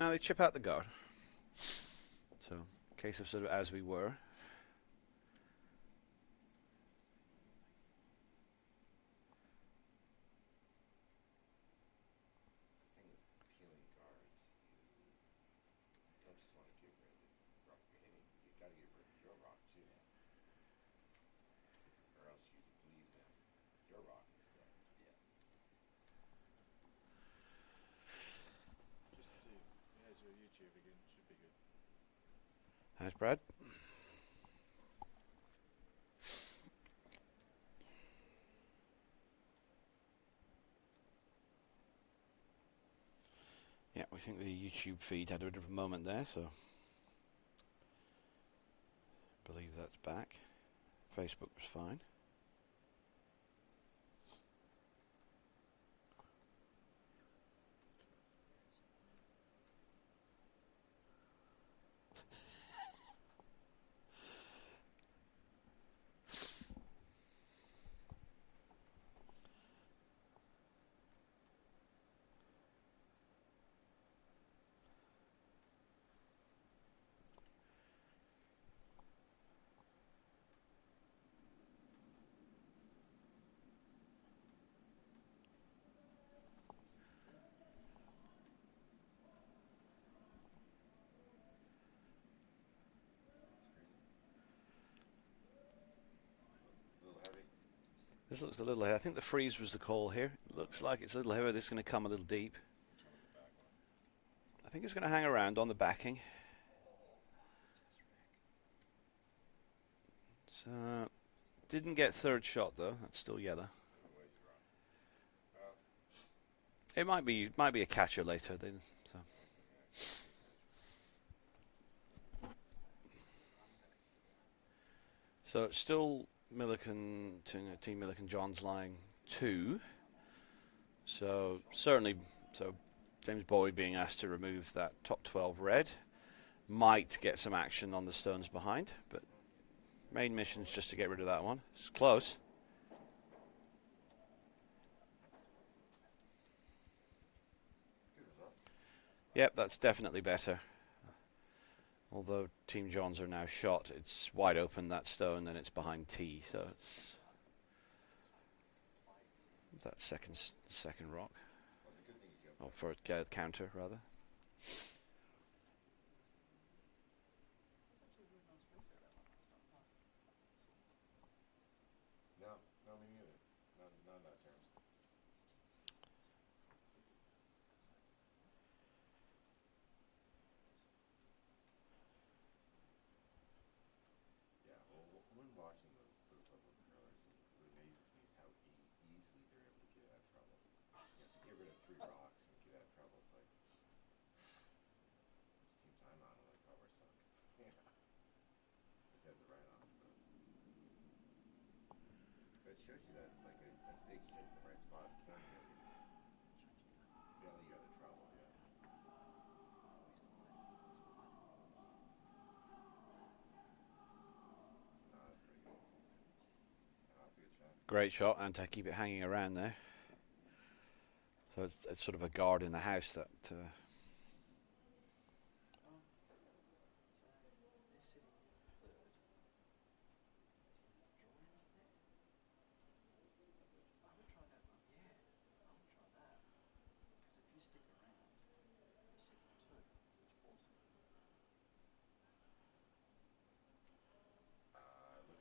Now they chip out the guard. So, case of sort of as we were. Here's your YouTube again, should be good. Thanks, Brad. Yeah, we think the YouTube feed had a bit of a moment there, so I believe that's back. Facebook was fine. This looks a little heavy. I think the freeze was the call here. It looks like it's a little heavy. This is going to come a little deep. I think it's going to hang around on the backing. So, didn't get third shot though. That's still yellow. It might be a catcher later then. So it's still Milliken, Team Milliken John's line 2. So certainly, James Boyd being asked to remove that top 12 red might get some action on the stones behind, but main mission's just to get rid of that one. It's close. Yep, that's definitely better. Although Team Johns are now shot, it's wide open, that stone, and it's behind T, so it's that second rock. Or for a counter, rather. No, me neither. None of that terms. Yeah, well, when watching those level curlers, what amazes me is how easily they're able to get out of trouble. You have to get rid of 3 rocks and get out of trouble. It's like, it's team timeout. I'm like, oh, we're sunk. Yeah. This ends it right off. But it shows you that, like, a stage is in the right spot can really bail you out of trouble, yeah. No, that's pretty good. No, that's a good shot. Great shot, and to keep it hanging around there. So it's sort of a guard in the house that.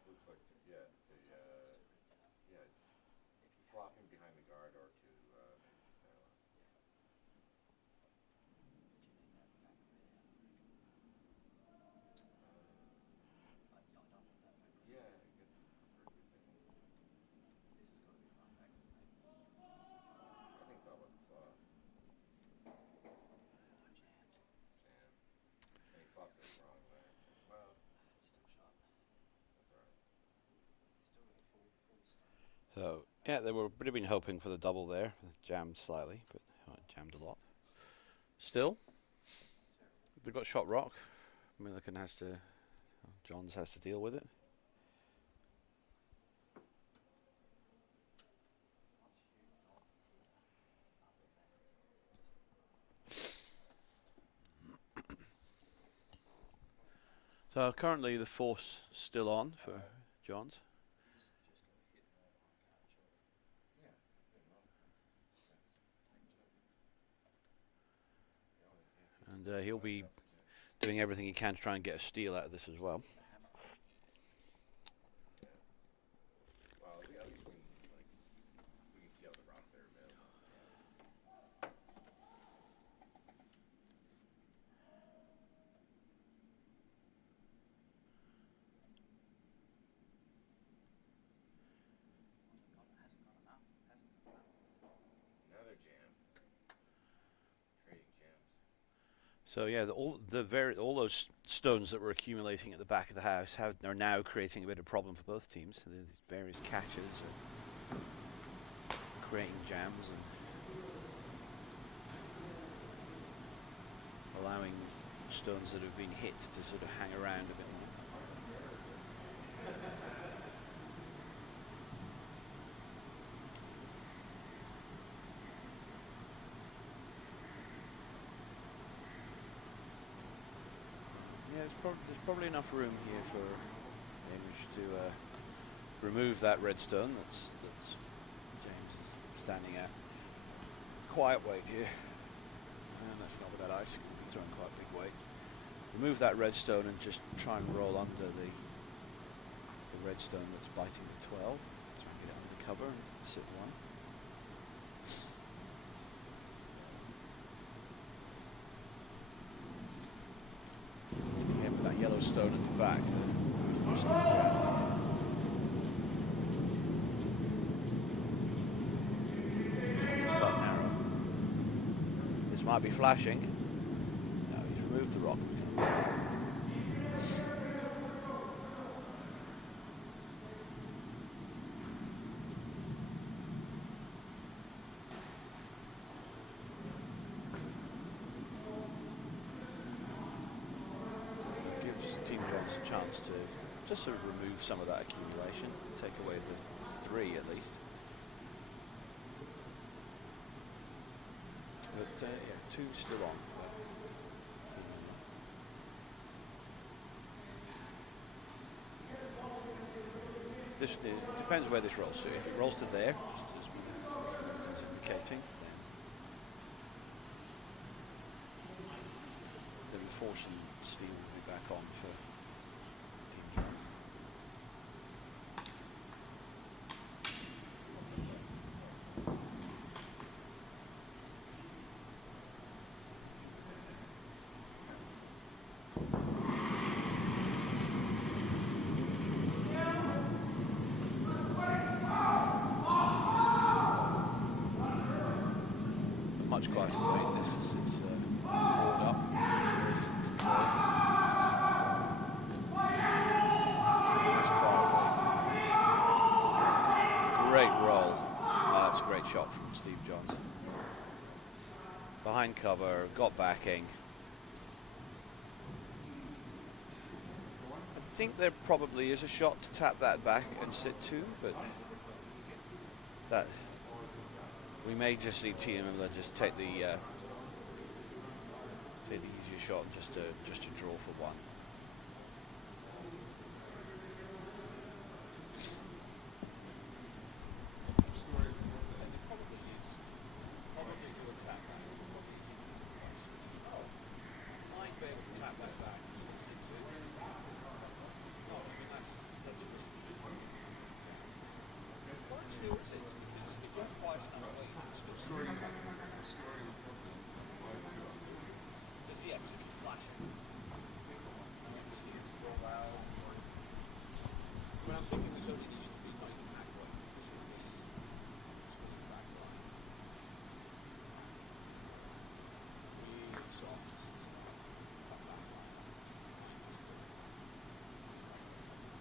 Looks like, yeah, it's a, yeah, flopping behind the guard or to maybe the sailor. Yeah, I guess you prefer everything. I think it's all about the flop. Jam. And he flopped it the wrong way. Well, that's alright. So yeah, they would have been hoping for the double there. Jammed slightly, but jammed a lot. Still, they've got shot rock. Milliken Johns has to deal with it. So currently the force still on for Johns. And he'll be doing everything he can to try and get a steal out of this as well. Well, at least we can see how the rocks that are available. Another jam. Trading gems. So yeah, all those stones that were accumulating at the back of the house are now creating a bit of problem for both teams. So these various catches are creating jams and allowing stones that have been hit to sort of hang around a bit more. Yeah, there's probably enough room here for Hamish to remove that redstone that's James is standing at. Quiet weight here. And that's not with that ice, going to be throwing quite a big weight. Remove that redstone and just try and roll under the redstone that's biting the 12. Try and get it under cover and sit one. With that yellow stone at the back. It's quite narrow. This might be flashing. No, he's removed the rock. A chance to just sort of remove some of that accumulation, take away the 3 at least. But yeah, 2 still on. This depends where this rolls to. If it rolls to there, just as indicating, then the force and steel will be back on for Team Jones. Much quieter way. This is board up. Great roll. That's a great shot from Steve Johns. Behind cover, got backing. I think there probably is a shot to tap that back and sit 2, but that we may just see Imlah just take the easier shot just to draw for 1.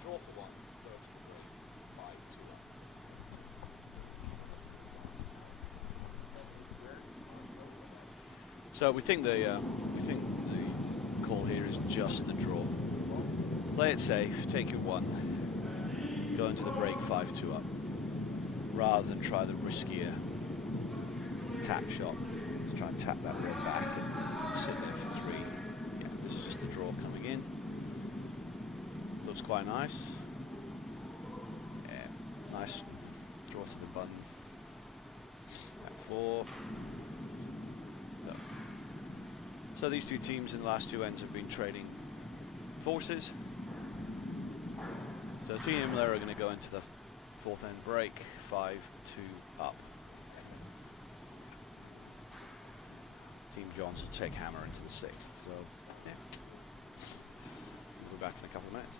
Draw for 1, 5, 2 up. So we think the call here is just the draw. Play it safe, take your 1, go into the break 5-2 up, rather than try the riskier tap shot to try and tap that red back and sit there for 3. Yeah, this is just the draw coming in. looks quite nice. Yeah, nice draw to the button. F4. So these two teams in the last two ends have been trading forces. So Team Imlah are going to go into the fourth end break, 5-2 up. Team Johns will take hammer into the sixth. So yeah, we'll be back in a couple of minutes.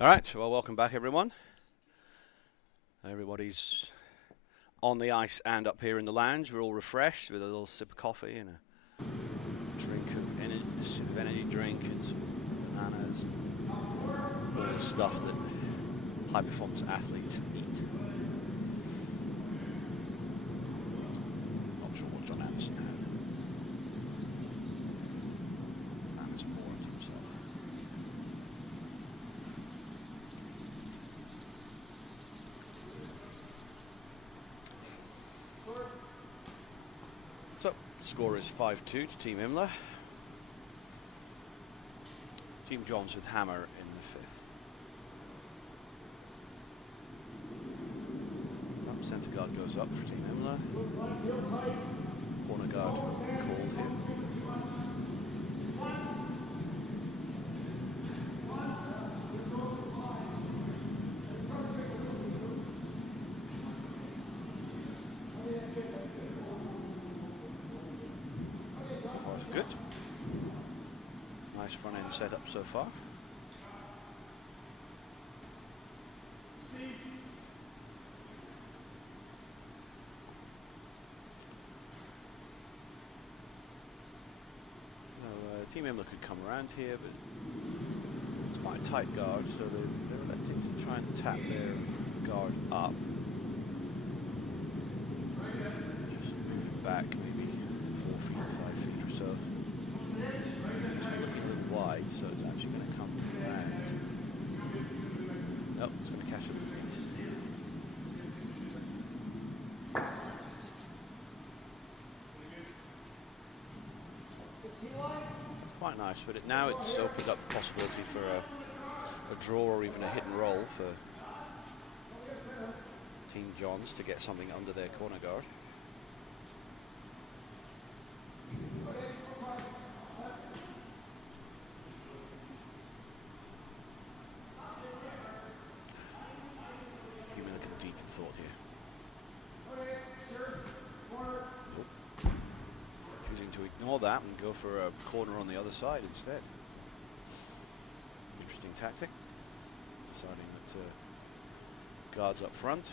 All right, well, welcome back, everyone. Everybody's on the ice and up here in the lounge. We're all refreshed with a little sip of coffee and a drink of energy drink and some bananas, all the stuff that high-performance athletes eat. Not sure what John Anderson had. Bananas poured himself. So, score is 5-2 to Team Imlah. Team Johns with hammer in the fifth. Centre guard goes up for Team Imlah. Corner guard called here. Good. Nice front end setup so far. Team Imlah could come around here, but it's quite a tight guard, so they're electing to try and tap their guard up. Just move it back maybe 4 feet, 5 feet or so. It's looking a little wide, so it's actually going to come around. Nope, it's going to catch it. Quite nice, but now it's opened up the possibility for a draw or even a hit and roll for Team Johns to get something under their corner guard. Human looking deep in thought here. Choosing to ignore that and go for a corner on the other side instead. Interesting tactic. Deciding that guards up front.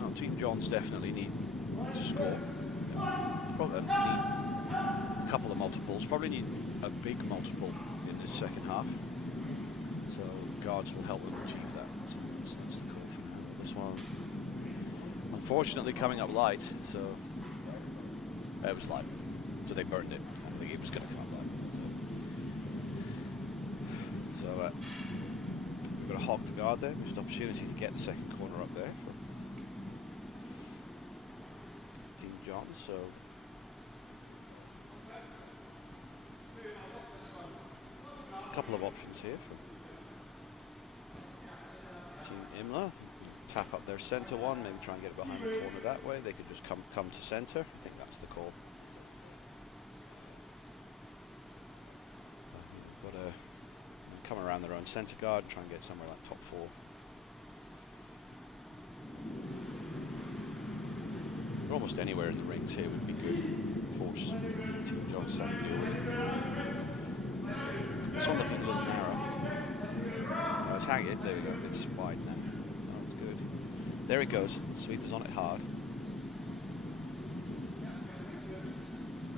Now, Team Johns definitely need to score. Probably need a couple of multiples. Probably need a big multiple in this second half. So guards will help them achieve that. So that's the call for this one. Unfortunately, coming up light, so it was light, so they burned it. I don't think it was going to come up light. So we've got a hog to guard there. Just opportunity to get the second corner up there for Team Johns. So a couple of options here for Team Imlah. Tap up their centre one, maybe try and get it behind the corner that way. They could just come to centre. I think that's the call. Got to come around their own centre guard and try and get somewhere like top four. Or almost anywhere in the rings here would be good. Force Team Johns to deal with it. This one looking a little narrow. No, it's hanging. There we go. It's wide now. There it goes. Sweeper's on it hard.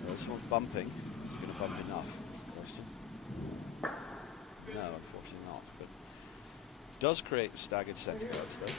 Well, this one's bumping. It's going to bump enough. That's the question. No, unfortunately not. But it does create staggered centre guards, though.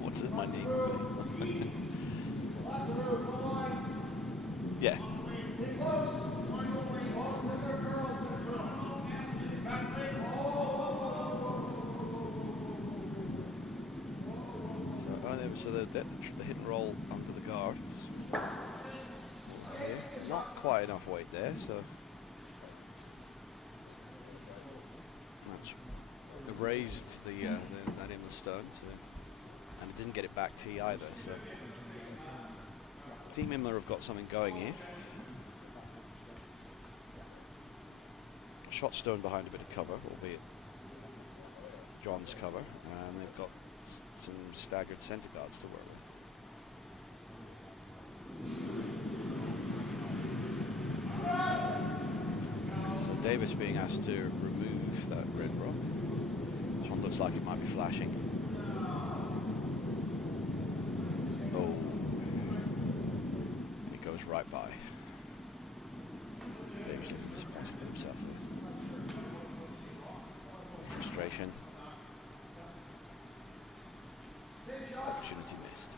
What's it, my name? Yeah. So the hit and roll under the guard. Not quite enough weight there, so that's raised that in the stone, and it didn't get it back T either. So Team Imlah have got something going here. Shot stone behind a bit of cover, albeit John's cover, and they've got some staggered centre guards to work with. So Davis being asked to remove that red rock. This one looks like it might be flashing. Oh, it goes right by. Davis looking disappointed with himself there. Frustration. Opportunity missed.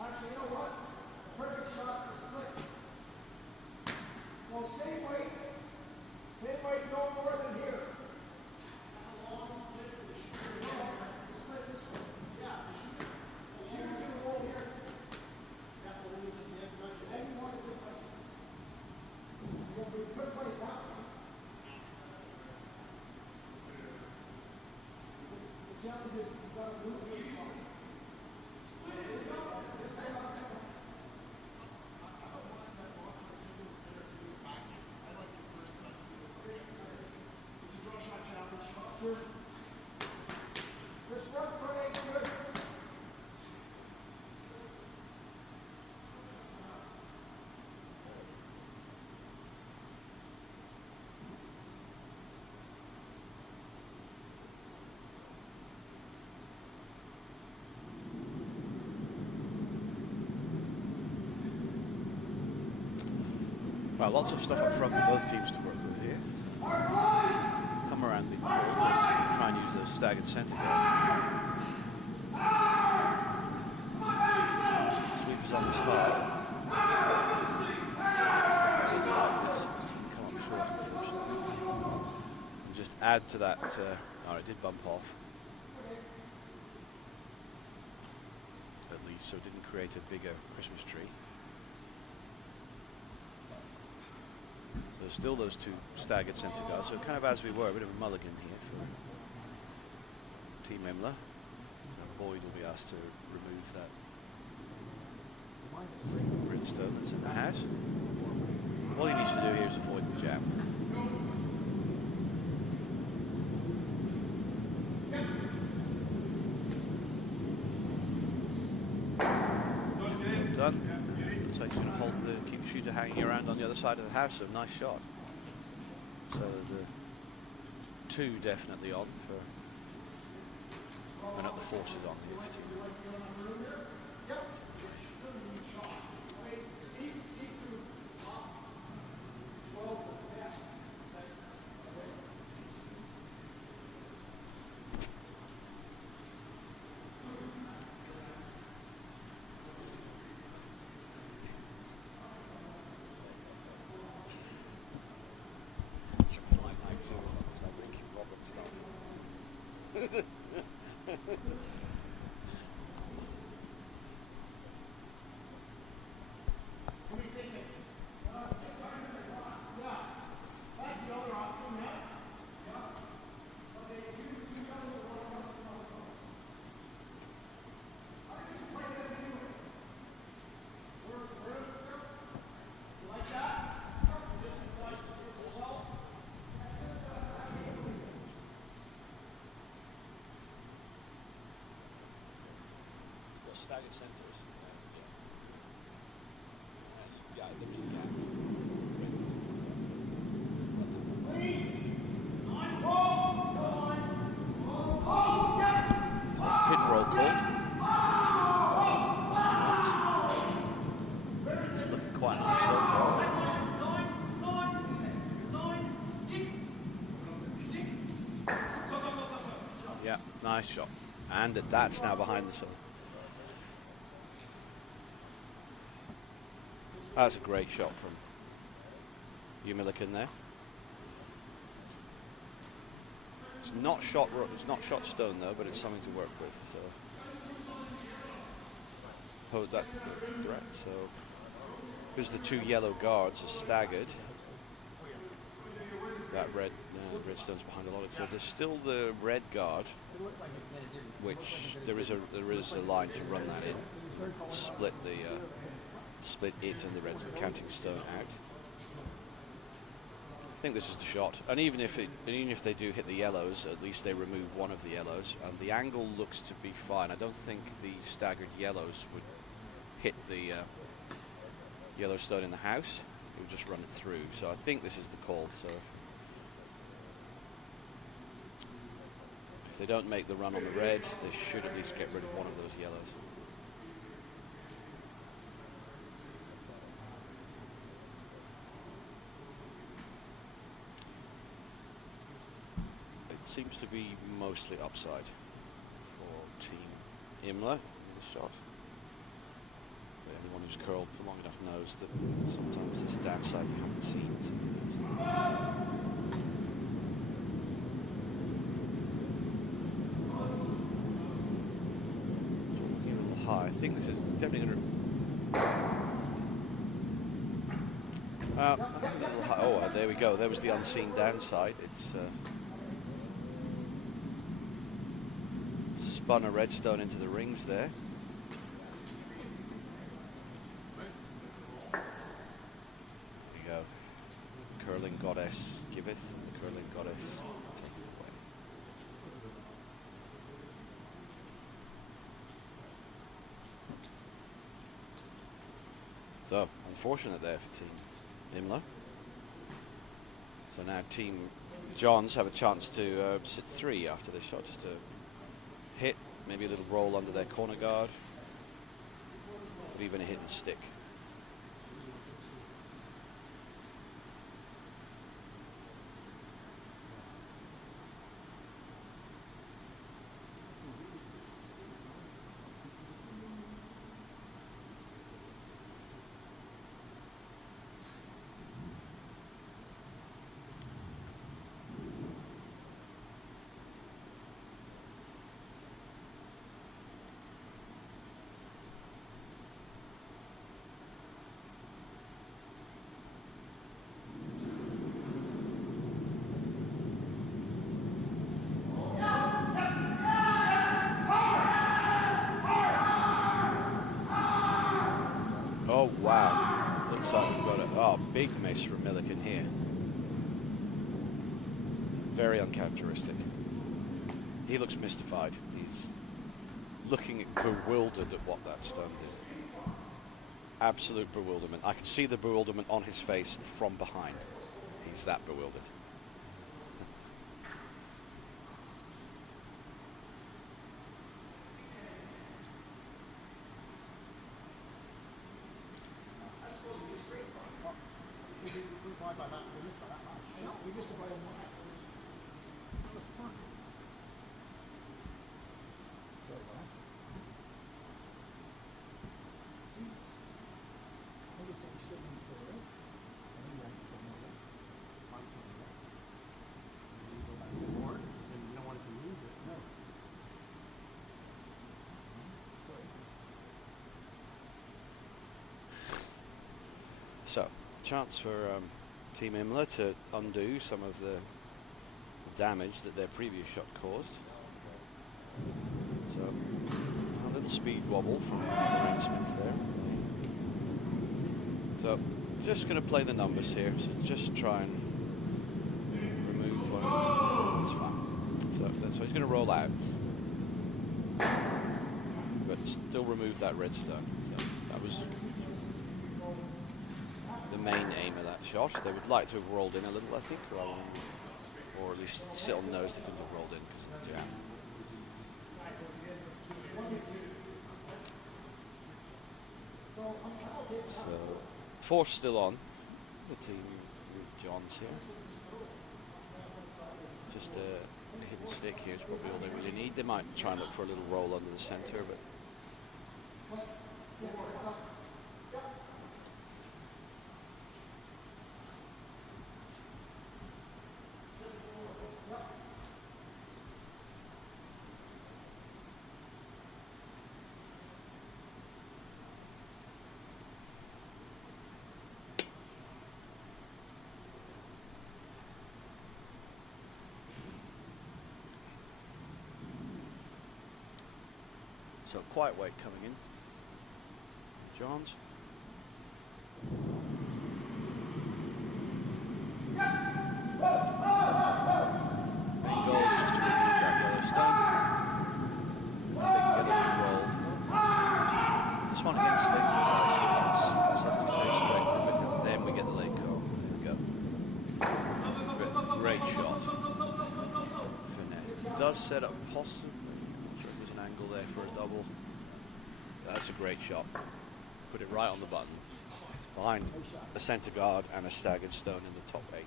Actually, you know what? Perfect shot for split. So same weight, no more than here. That's a long split for the shooter. No, the split this way. Yeah, the shooter. Shooter to the wall here. Yeah, but then you just have to nudge it. Then you want to just like, you're going to put it down. The challenge is you've got to move this one. This front foot ain't good. Well, lots of stuff up front for both teams to work with here. Come around the court and try and use those staggered centre guards. Sweepers on the spot. Come up short, unfortunately. And just add to that. Oh, it did bump off. At least, so it didn't create a bigger Christmas tree. There's still those two staggered centre guards, so kind of as we were, a bit of a mulligan here for Team Imlah. Boyd will be asked to remove that gridstone that's in the house. All he needs to do here is avoid the jam. Done. Looks like he's going to keep the shooter hanging around on the other side of the house, so nice shot. So the two definitely on for, and up the forces on here for Team. Staggered centres. Yeah, there is a gap. Hit and roll called. It's looking quite nice so far. Yeah, nice shot. And that's now behind the circle. That's a great shot from Imlah there. It's not shot stone though, but it's something to work with. So hold that threat. So because the two yellow guards are staggered, that redstone's behind a lot of. So there's still the red guard, which there is a line to run that in, split it and the red counting stone out. I think this is the shot, and even if they do hit the yellows, at least they remove one of the yellows, and the angle looks to be fine. I don't think the staggered yellows would hit the yellow stone in the house. It would just run it through. So I think this is the call. So if they don't make the run on the red, they should at least get rid of one of those yellows. It seems to be mostly upside for Team Imlah in the shot. But anyone who's curled for long enough knows that sometimes there's a downside you haven't seen. Looking a little high. I think this is definitely going to. A little high. Oh, there we go. There was the unseen downside. It's spun a redstone into the rings there. There we go. Curling goddess giveth, the curling goddess taketh away. So, unfortunate there for Team Imlah. So now Team Johns have a chance to sit 3 after this shot, just to hit, maybe a little roll under their corner guard, or even a hit and stick. Oh wow, looks like we've got a big miss from Milliken here. Very uncharacteristic. He looks mystified. He's looking bewildered at what that stone did. Absolute bewilderment. I can see the bewilderment on his face from behind. He's that bewildered. We missed it by a mile. What the fuck? Sorry about that. Jesus. I think it's actually still in for it. And then right from there. Fine from there. And then you go back to board, and you don't want it to lose it. No. Sorry. So, chance for Team Imlah to undo some of the damage that their previous shot caused. So, a little speed wobble from Ryan Smith there. So, just going to play the numbers here. So, just try and remove one. That's fine. So he's going to roll out, but still remove that redstone. So that was the main aim of that shot. They would like to have rolled in a little, I think, rather than, or at least sit on the nose. They couldn't have rolled in because of the jam. So, force still on the team with Johns here. Just a hidden stick here is probably all they really need. They might try and look for a little roll under the centre, but So quiet weight coming in. Johns. Main goal is just to remove that yellow stone. If they can get it to roll. This one against stick is actually suddenly stays straight for a bit. Then we get the late call. There we go. Great shot. Finesse. It does set up possibly. Not sure if there's an angle there for a double. That's a great shot. Put it right on the button. Behind a centre guard and a staggered stone in the top 8.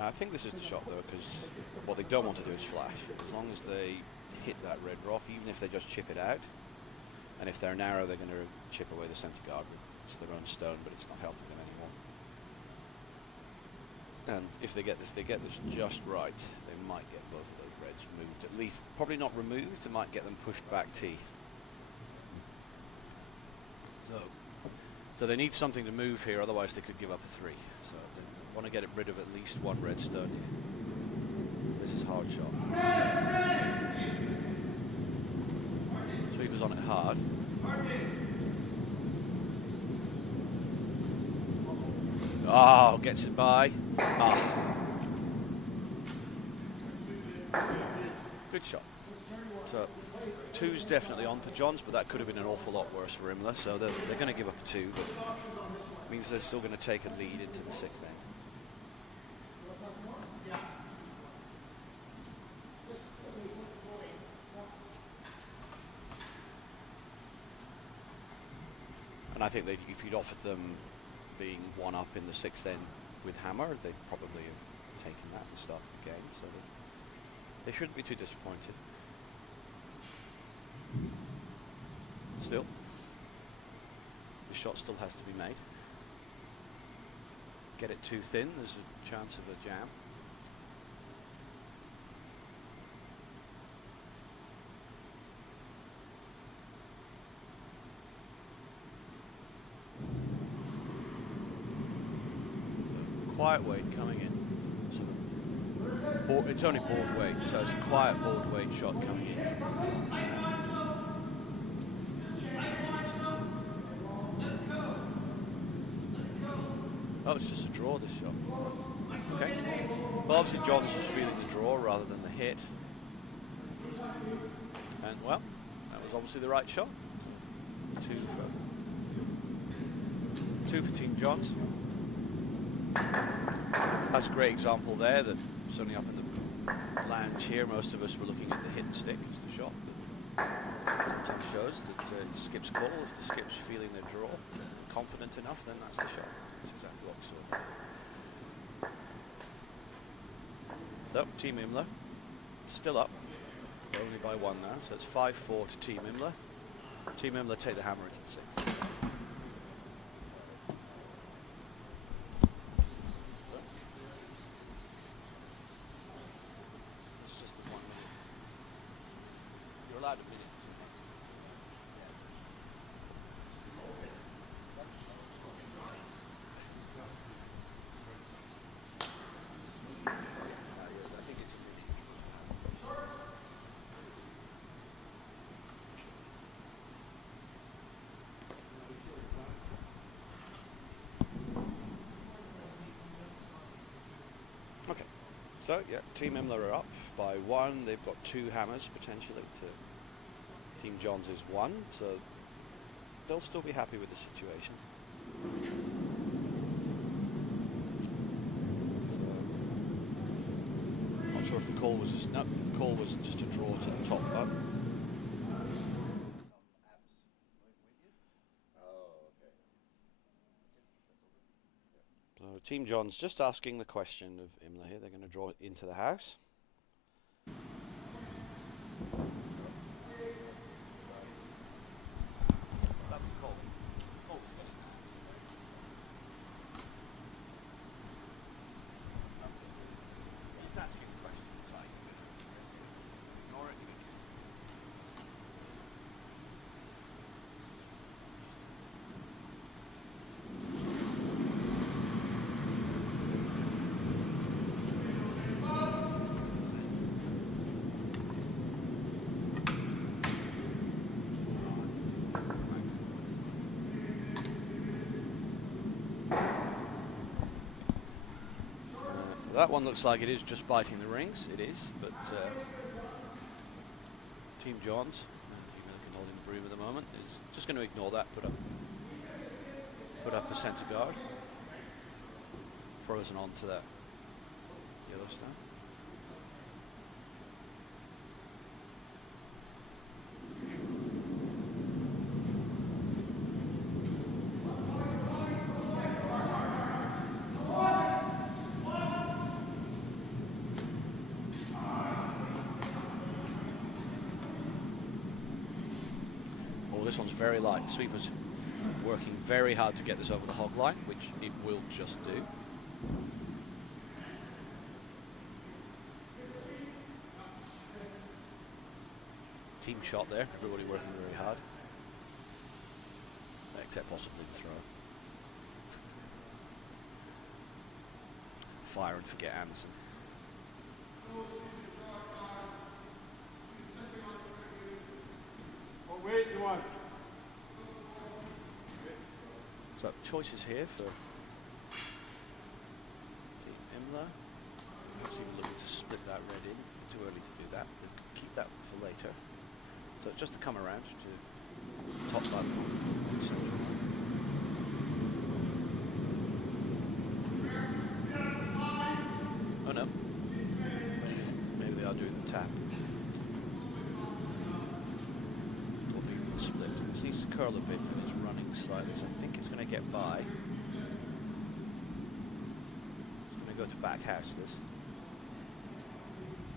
I think this is the shot though, because what they don't want to do is flash. As long as they hit that red rock, even if they just chip it out, and if they're narrow, they're going to chip away the centre guard. It's their own stone, but it's not helping them anymore. And if they get this just right, they might get both of those reds moved. At least, probably not removed. They might get them pushed back T. So they need something to move here, otherwise they could give up a 3. So they want to get rid of at least one red stone here. This is a hard shot. Sweeper's on it hard. Oh, gets it by. Ah. Good shot. So 2's definitely on for Johns, but that could have been an awful lot worse for Imlah. So they're going to give up a 2, but it means they're still going to take a lead into the 6th end. And I think if you'd offered them being 1 up in the 6th end with hammer, they'd probably have taken that at the start of the game. So they shouldn't be too disappointed. Still, the shot still has to be made. Get it too thin, there's a chance of a jam. So, quiet weight coming in. So it's only board weight, so it's a quiet board weight shot coming in. Oh, it's just a draw, this shot. Okay. Well, obviously Johns was feeling the draw rather than the hit. And, well, that was obviously the right shot. 2 for Team Johns. That's a great example there that certainly up in the lounge here, most of us were looking at the hit and stick as the shot. But sometimes shows that it skips call. If the skip's feeling their draw, confident enough, then that's the shot. That's exactly what we saw. So, Team Imlah still up, only by 1 now, so it's 5-4 to Team Imlah. Team Imlah take the hammer into the 6th. It's just the 1 minute. You're allowed a minute. Okay, so yeah, Team Imlah are up by 1. They've got 2 hammers potentially to Team Johns is 1, so they'll still be happy with the situation. So, not sure if the call was just, no, the call was just a draw to the top button. So Team Johns just asking the question of Imlah here. They're going to draw it into the house. That was the call. Oh, he's asking questions. I ignore it. So that one looks like it is just biting the rings. It is, but Team Johns, Team Milliken holding the broom at the moment, is just going to ignore that. Put up a centre guard, frozen onto that yellow stone. This one's very light. Sweeper's working very hard to get this over the hog line, which it will just do. Team shot there, everybody working very hard. Except possibly the throw. Fire and forget Anderson. Wait, you want? So choices here for Team Imlah. Perhaps even looking to split that red in. Too early to do that. They'll keep that for later. So just to come around to top button. Oh no. Maybe they are doing the tap. Split. It needs to curl a bit and it's running slightly, so I think it's going to get by. It's going to go to back house this.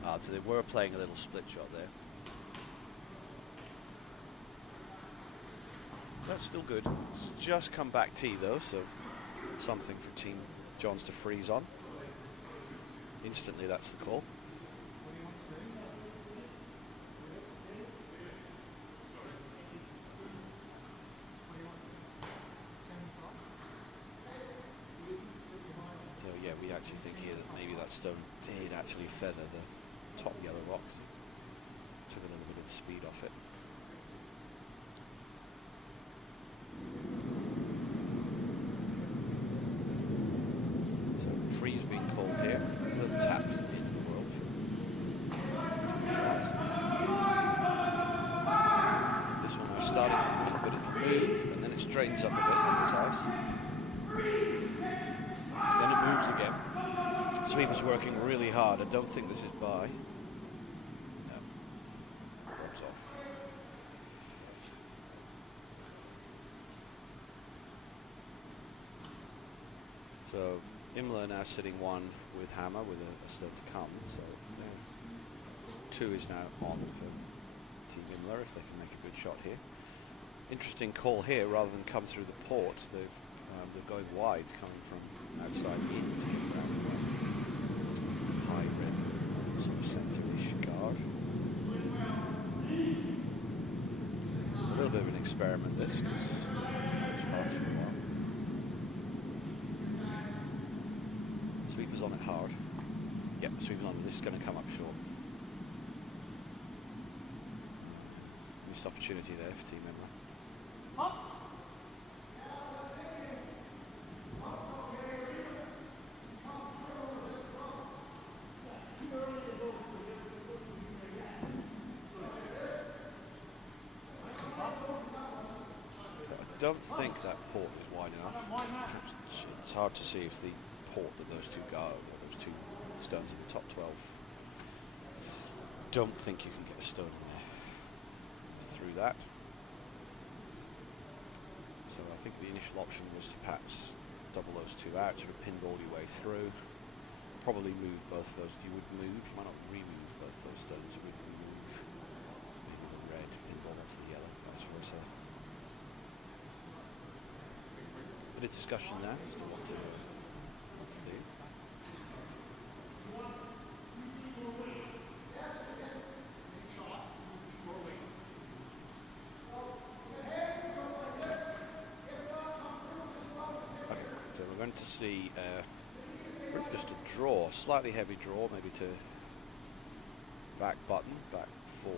Ah, so they were playing a little split shot there. That's still good. It's just come back T though, so something for Team Johns to freeze on. Instantly that's the call. We actually think here that maybe that stone did actually feather the top yellow rocks. Took a little bit of the speed off it. So freeze being called here. The tap in the world. This one now started to move, but it'll move and then it straightens up a bit on this ice. Then it moves again. Sweeper's working really hard. I don't think this is by. No. Rubs off. So Imlah now sitting one with hammer with a stone to come. So two is now on for Team Imlah if they can make a good shot here. Interesting call here rather than come through the port. They're going wide, coming from outside in to around the high red sort of centre-ish guard. A little bit of an experiment this, because it's path for a while. Sweeper's on it hard. Yep, Sweeper's on it. This is going to come up short. Missed opportunity there for Team Imlah. I don't think that port is wide enough. It's hard to see if the port that those two go, or those two stones in the top 12. Don't think you can get a stone in there through that. So I think the initial option was to perhaps double those two out, sort of pinball your way through. Probably move both those. You would move, you might not remove both those stones, you would remove maybe the red, pinball onto the yellow, vice versa. Bit of discussion now as to what to do. Okay, so we're going to see just a draw, slightly heavy draw, maybe to back button, back 4,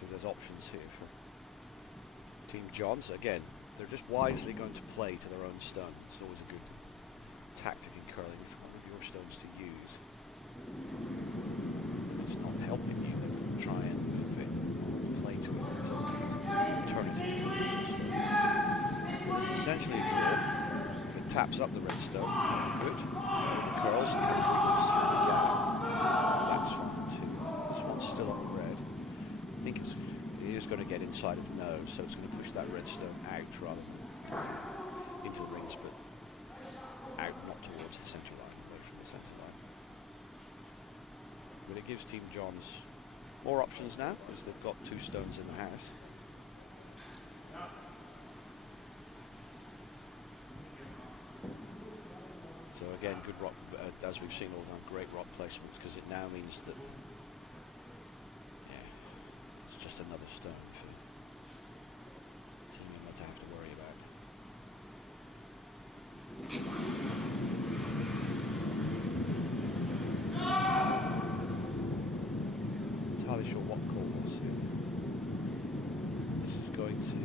because there's options here for Team Johns. Again, they're just wisely going to play to their own stone. It's always a good tactic in curling. If one of your more stones to use. And it's not helping you to try and move it, play to it, so turn it into a stone. So it's essentially a draw. It taps up the red stone, good. The curls and kind of wiggles through the gap. That's fine too. This one's still on the red. I think it is going to get inside of the nose, so it's going to push that red stone out rather than into the rings, but out, not towards the centre line, away from the centre line. But it gives Team Johns more options now, because they've got 2 stones in the house. So again, good rock, as we've seen all the time, great rock placements, because it now means that, yeah, it's just another stone for Team Imlah to have to worry about. Entirely sure what call this is. This is going to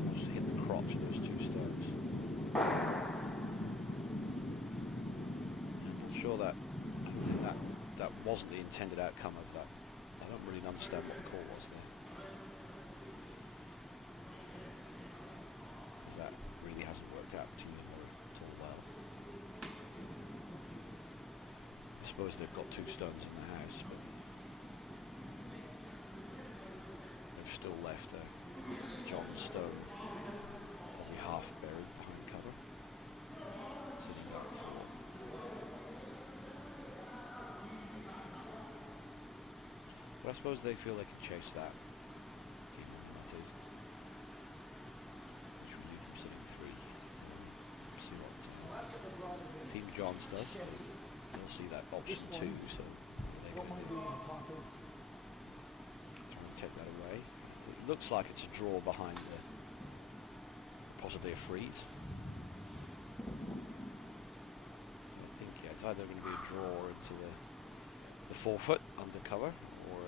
almost hit the crotch of those 2 stones. I'm sure that that wasn't the intended outcome of that. I don't really understand what the call was there. Because that really hasn't worked out between them at all well. I suppose they've got 2 stones in the house, but they've still left a John stone, probably half buried behind cover. Sitting there on the floor. But I suppose they feel they can chase that. That is. Which will leave them sitting 3. We'll see what Team Johns does. They'll see that option 2, so they're going to do. Trying to take that away. It looks like it's a draw behind the, possibly a freeze. I think, yeah, it's either going to be a draw into the forefoot undercover, or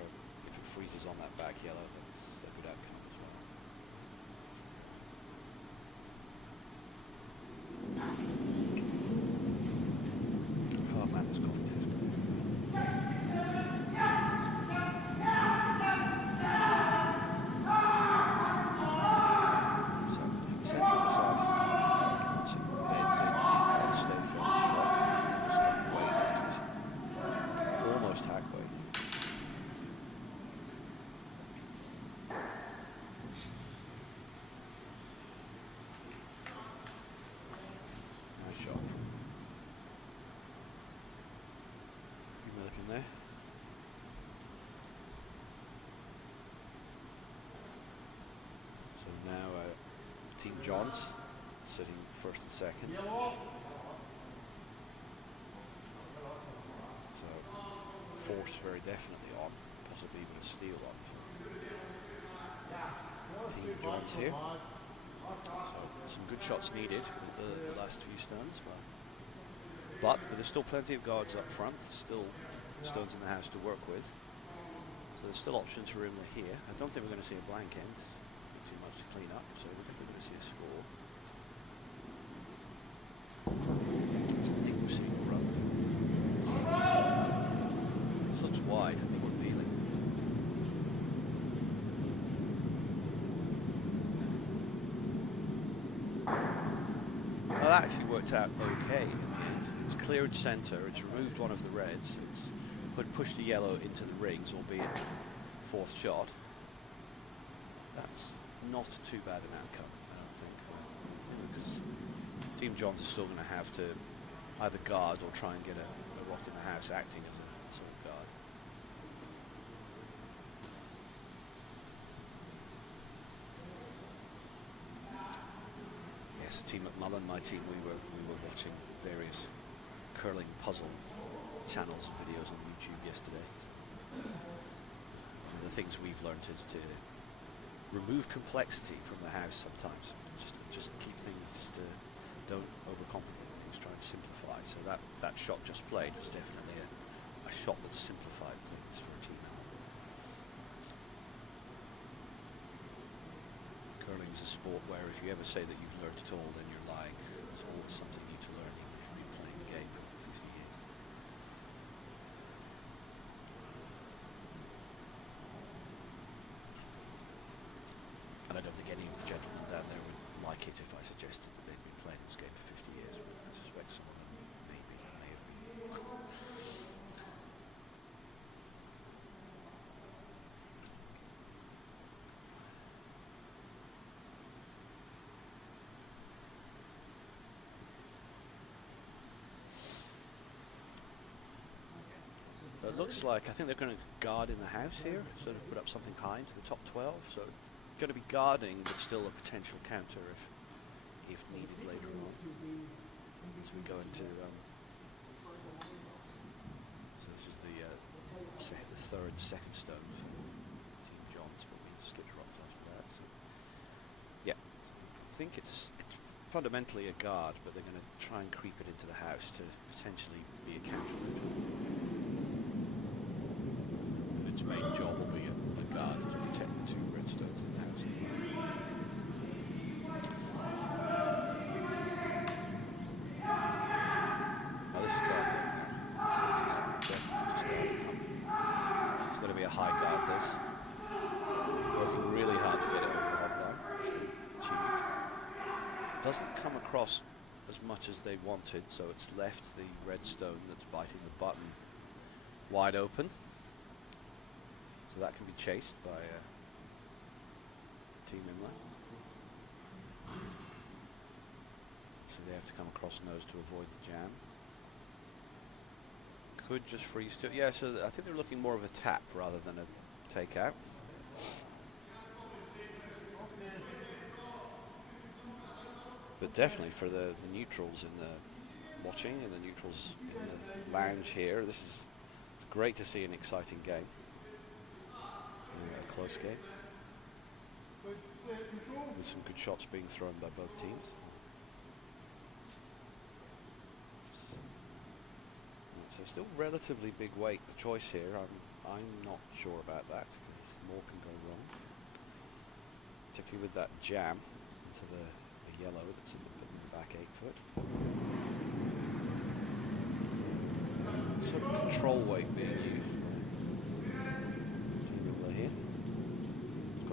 if it freezes on that back yellow, that's a good outcome as well. Oh man, this coffee tastes good. So, the centre of this ice, once it beds in, let's stay fairly sharp until this got weight, which is almost hack weight. Nice shot from Imlah in there. So now Team Johns sitting first and second. So force very definitely on, possibly even a steal on for Team Johns here. So some good shots needed with the last 2 stones, but there's still plenty of guards up front, still stones in the house to work with. So there's still options for Imlah here. I don't think we're going to see a blank end, too much to clean up, so we're definitely going to see a score. So I think we're seeing a run. This looks wide, I think we're peeling. Well, that actually worked out okay in the end. It's cleared centre, it's removed one of the reds, it's pushed the yellow into the rings, albeit 4th shot. That's not too bad an outcome, I don't think, because Team Johns is still going to have to either guard or try and get a rock in the house acting as a sort of guard. Yes, a team at Mullen, my team, we were watching various curling puzzle channels and videos on YouTube yesterday. One of the things we've learnt is to remove complexity from the house sometimes. Just keep things, don't overcomplicate things, try and simplify. So that shot just played was definitely a shot that simplified things for a team. Curling is a sport where if you ever say that you've learnt it all, then you're lying. There's always something new to learn, even if you've been playing the game for 50 years. suggested that they'd been playing this game for 50 years, but I suspect some of them may have been. So it looks like, I think they're going to guard in the house here, sort of put up something high into the top 12. So it's going to be guarding, but still a potential counter if needed later on. As we go into, so this is the third, second stone. Team Johns, but we skipped rocks after that. So yeah, I think it's fundamentally a guard, but they're going to try and creep it into the house to potentially be a counter. Its main job will be a guard to protect the two redstones in the house. Now this is guarding now. So this is definitely just guarding up. It's going to be a high guard this. Working really hard to get it over the hog line. Achieved. Doesn't come across as much as they wanted, so it's left the redstone that's biting the button wide open. So that can be chased by Team Imlah. So they have to come across nose to avoid the jam. Could just freeze to, yeah, so I think they're looking more of a tap rather than a takeout. But definitely for the neutrals in the watching and the neutrals in the lounge here, it's great to see an exciting game. A close game with some good shots being thrown by both teams. So still relatively big weight the choice here. I'm not sure about that because more can go wrong, particularly with that jam into the yellow that's in the back 8 foot. Sort of control weight being used.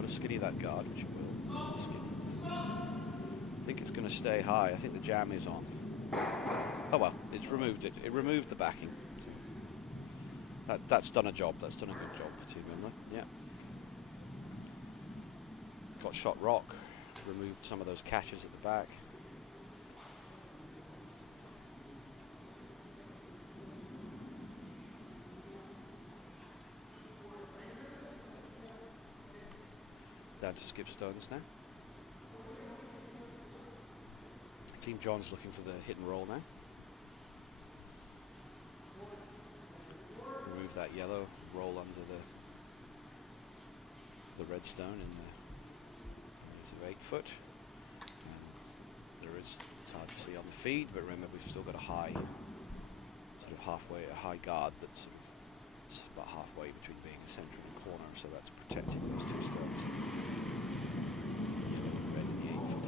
Skinny that guard, which will skinny. I think it's going to stay high. I think the jam is on. Oh well, it's removed it. It removed the backing. That's done a job. That's done a good job for Team Imlah. Yeah. Got shot rock. Removed some of those catches at the back. Down to skip stones now. Team John's looking for the hit and roll now. Remove that yellow, roll under the redstone in the 8 foot. And it's hard to see on the feed, but remember we've still got a high, sort of halfway, a high guard that's it's about halfway between being a center and a corner, so that's protecting those two stones. Red in the 8 foot.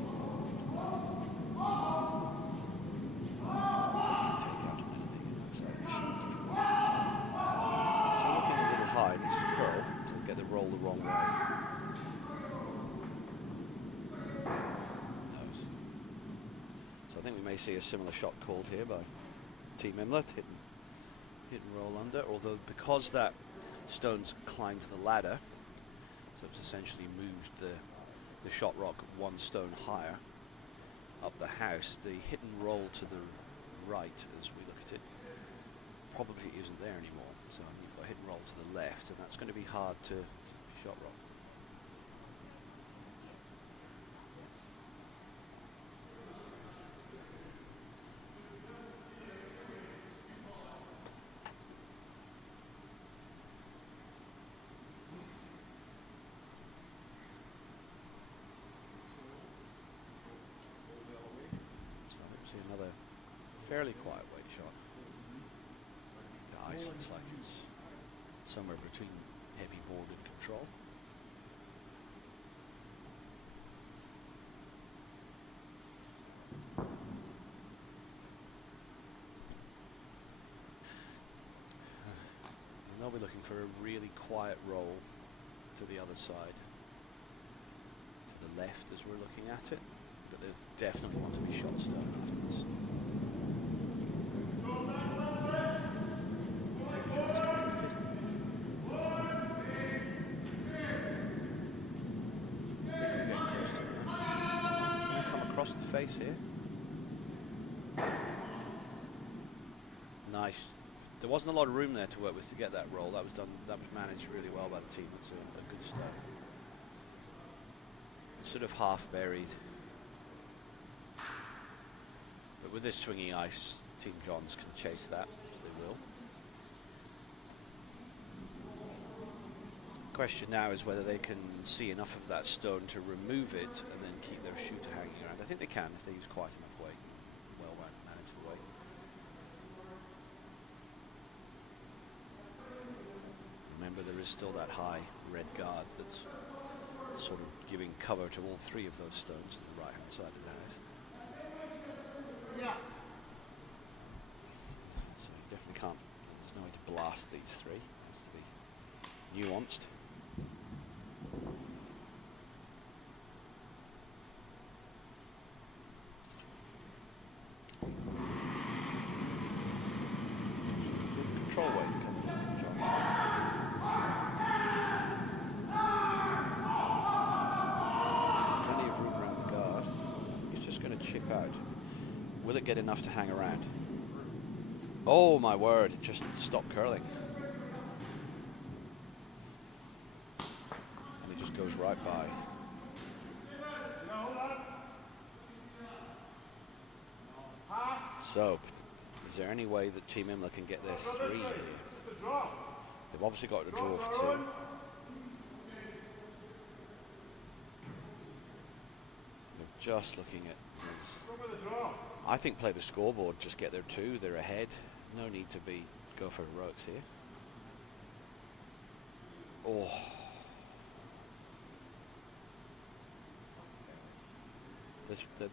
Take out on anything in that side of the sheet. So looking a little high, needs to curl to get the roll the wrong way. So I think we may see a similar shot called here by Team Imlah, hit and roll under, although because that stone's climbed the ladder, so it's essentially moved the shot rock one stone higher up the house, the hit and roll to the right as we look at it probably isn't there anymore. So you've got hit and roll to the left, and that's going to be hard to shot rock. Another fairly quiet weight shot. The ice looks like it's somewhere between heavy board and control. And they'll be looking for a really quiet roll to the other side, to the left as we're looking at it. But they definitely want to be shot stone after this. Shots completed. I think we're getting close to it. It's going to come across the face here. Nice. There wasn't a lot of room there to work with to get that roll. That was done. That was managed really well by the team. It's a good start. It's sort of half buried, but with this swinging ice, Team Johns can chase that. They will. Question now is whether they can see enough of that stone to remove it and then keep their shooter hanging around. I think they can if they use quite enough weight. Well manage the weight. Remember, there is still that high red guard that's sort of giving cover to all three of those stones on the right hand side of that. Yeah. So you definitely can't, there's no way to blast these three. It has to be nuanced. Good control weight coming in from John. Plenty of room around the guard. He's just going to chip out. Will it get enough to hang around? Oh my word, it just stopped curling. And it just goes right by. So, is there any way that Team Imlah can get their three here? They've obviously got to draw for two. They're just looking at this. I think play the scoreboard, just get their two, they're ahead. No need to go for heroics here. Oh.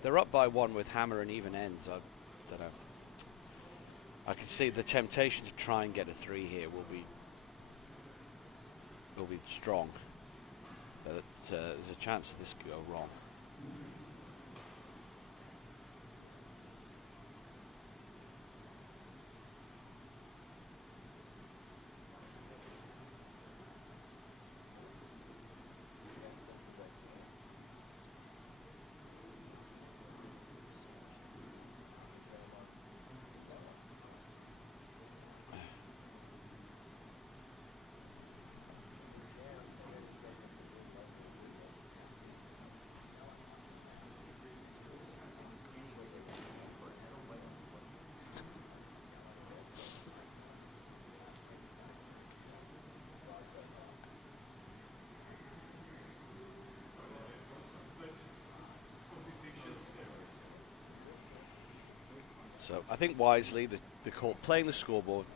They're up by one with hammer and even ends. I don't know. I can see the temptation to try and get a three here will be strong. There's a chance that this could go wrong. So I think wisely, the call playing the scoreboard.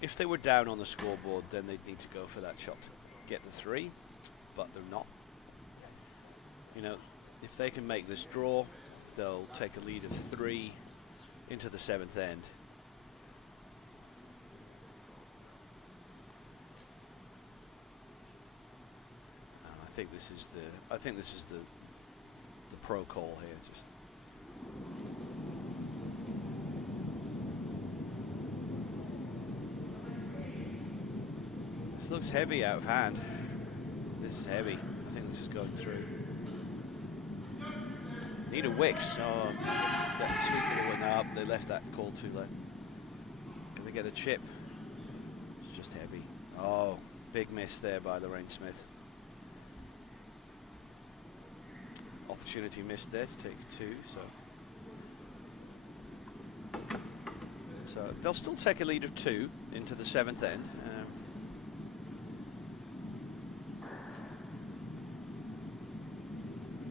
If they were down on the scoreboard, then they'd need to go for that shot to get the three, but they're not. You know, if they can make this draw, they'll take a lead of 3 into the 7th end. And I think this is the pro call here. Just. This looks heavy out of hand. This is heavy. I think this is going through. Need a Wicks. Oh, that sweet little went up. They left that call too late. Can they get a chip? It's just heavy. Oh, big miss there by Lorraine Smith. Opportunity missed there to take 2. So they'll still take a lead of 2 into the 7th end.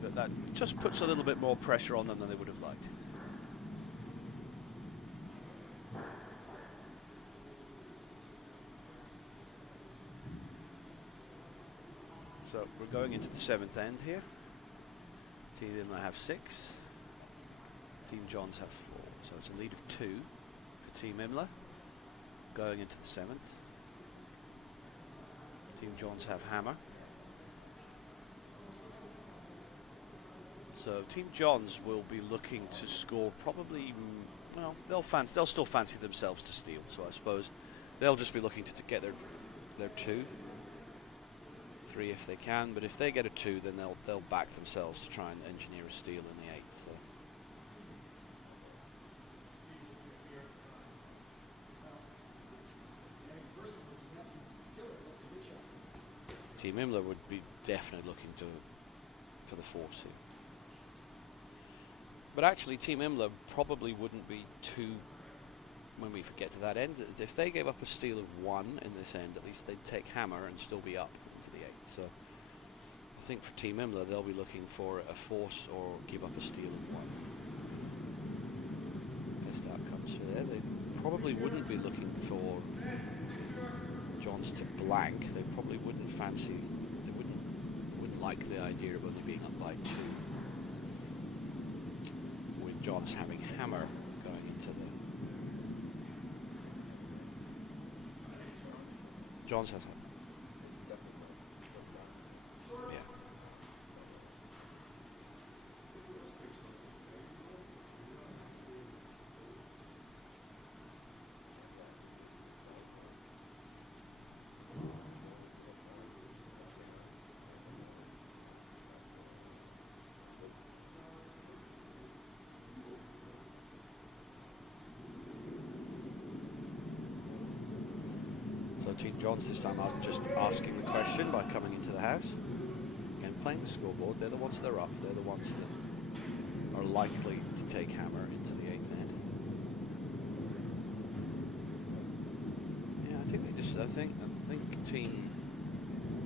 But that just puts a little bit more pressure on them than they would have liked. So we're going into the 7th end here. Team Imlah have 6. Team Johns have 4. So it's a lead of 2 for Team Imlah going into the 7th. Team Johns have hammer. So Team Johns will be looking to score probably. Well, they'll still fancy themselves to steal. So I suppose they'll just be looking to get their 2, 3 if they can. But if they get a 2, then they'll back themselves to try and engineer a steal in the 8th. So. Team Imlah would be definitely looking for the 4-2. But actually, Team Imlah probably wouldn't be too, when we get to that end, if they gave up a steal of 1 in this end, at least they'd take hammer and still be up into the 8th. So I think for Team Imlah, they'll be looking for a force or give up a steal of 1. Best outcomes for there. They probably wouldn't be looking for Johns to blank. They probably wouldn't fancy, they wouldn't like the idea of only being up by 2. With Johns having hammer going into the... Johns has hammer. Yeah. So Team Johns this time just asking the question by coming into the house. Again, playing the scoreboard. They're the ones that are up. They're the ones that are likely to take hammer into the 8th end. Yeah, I think Team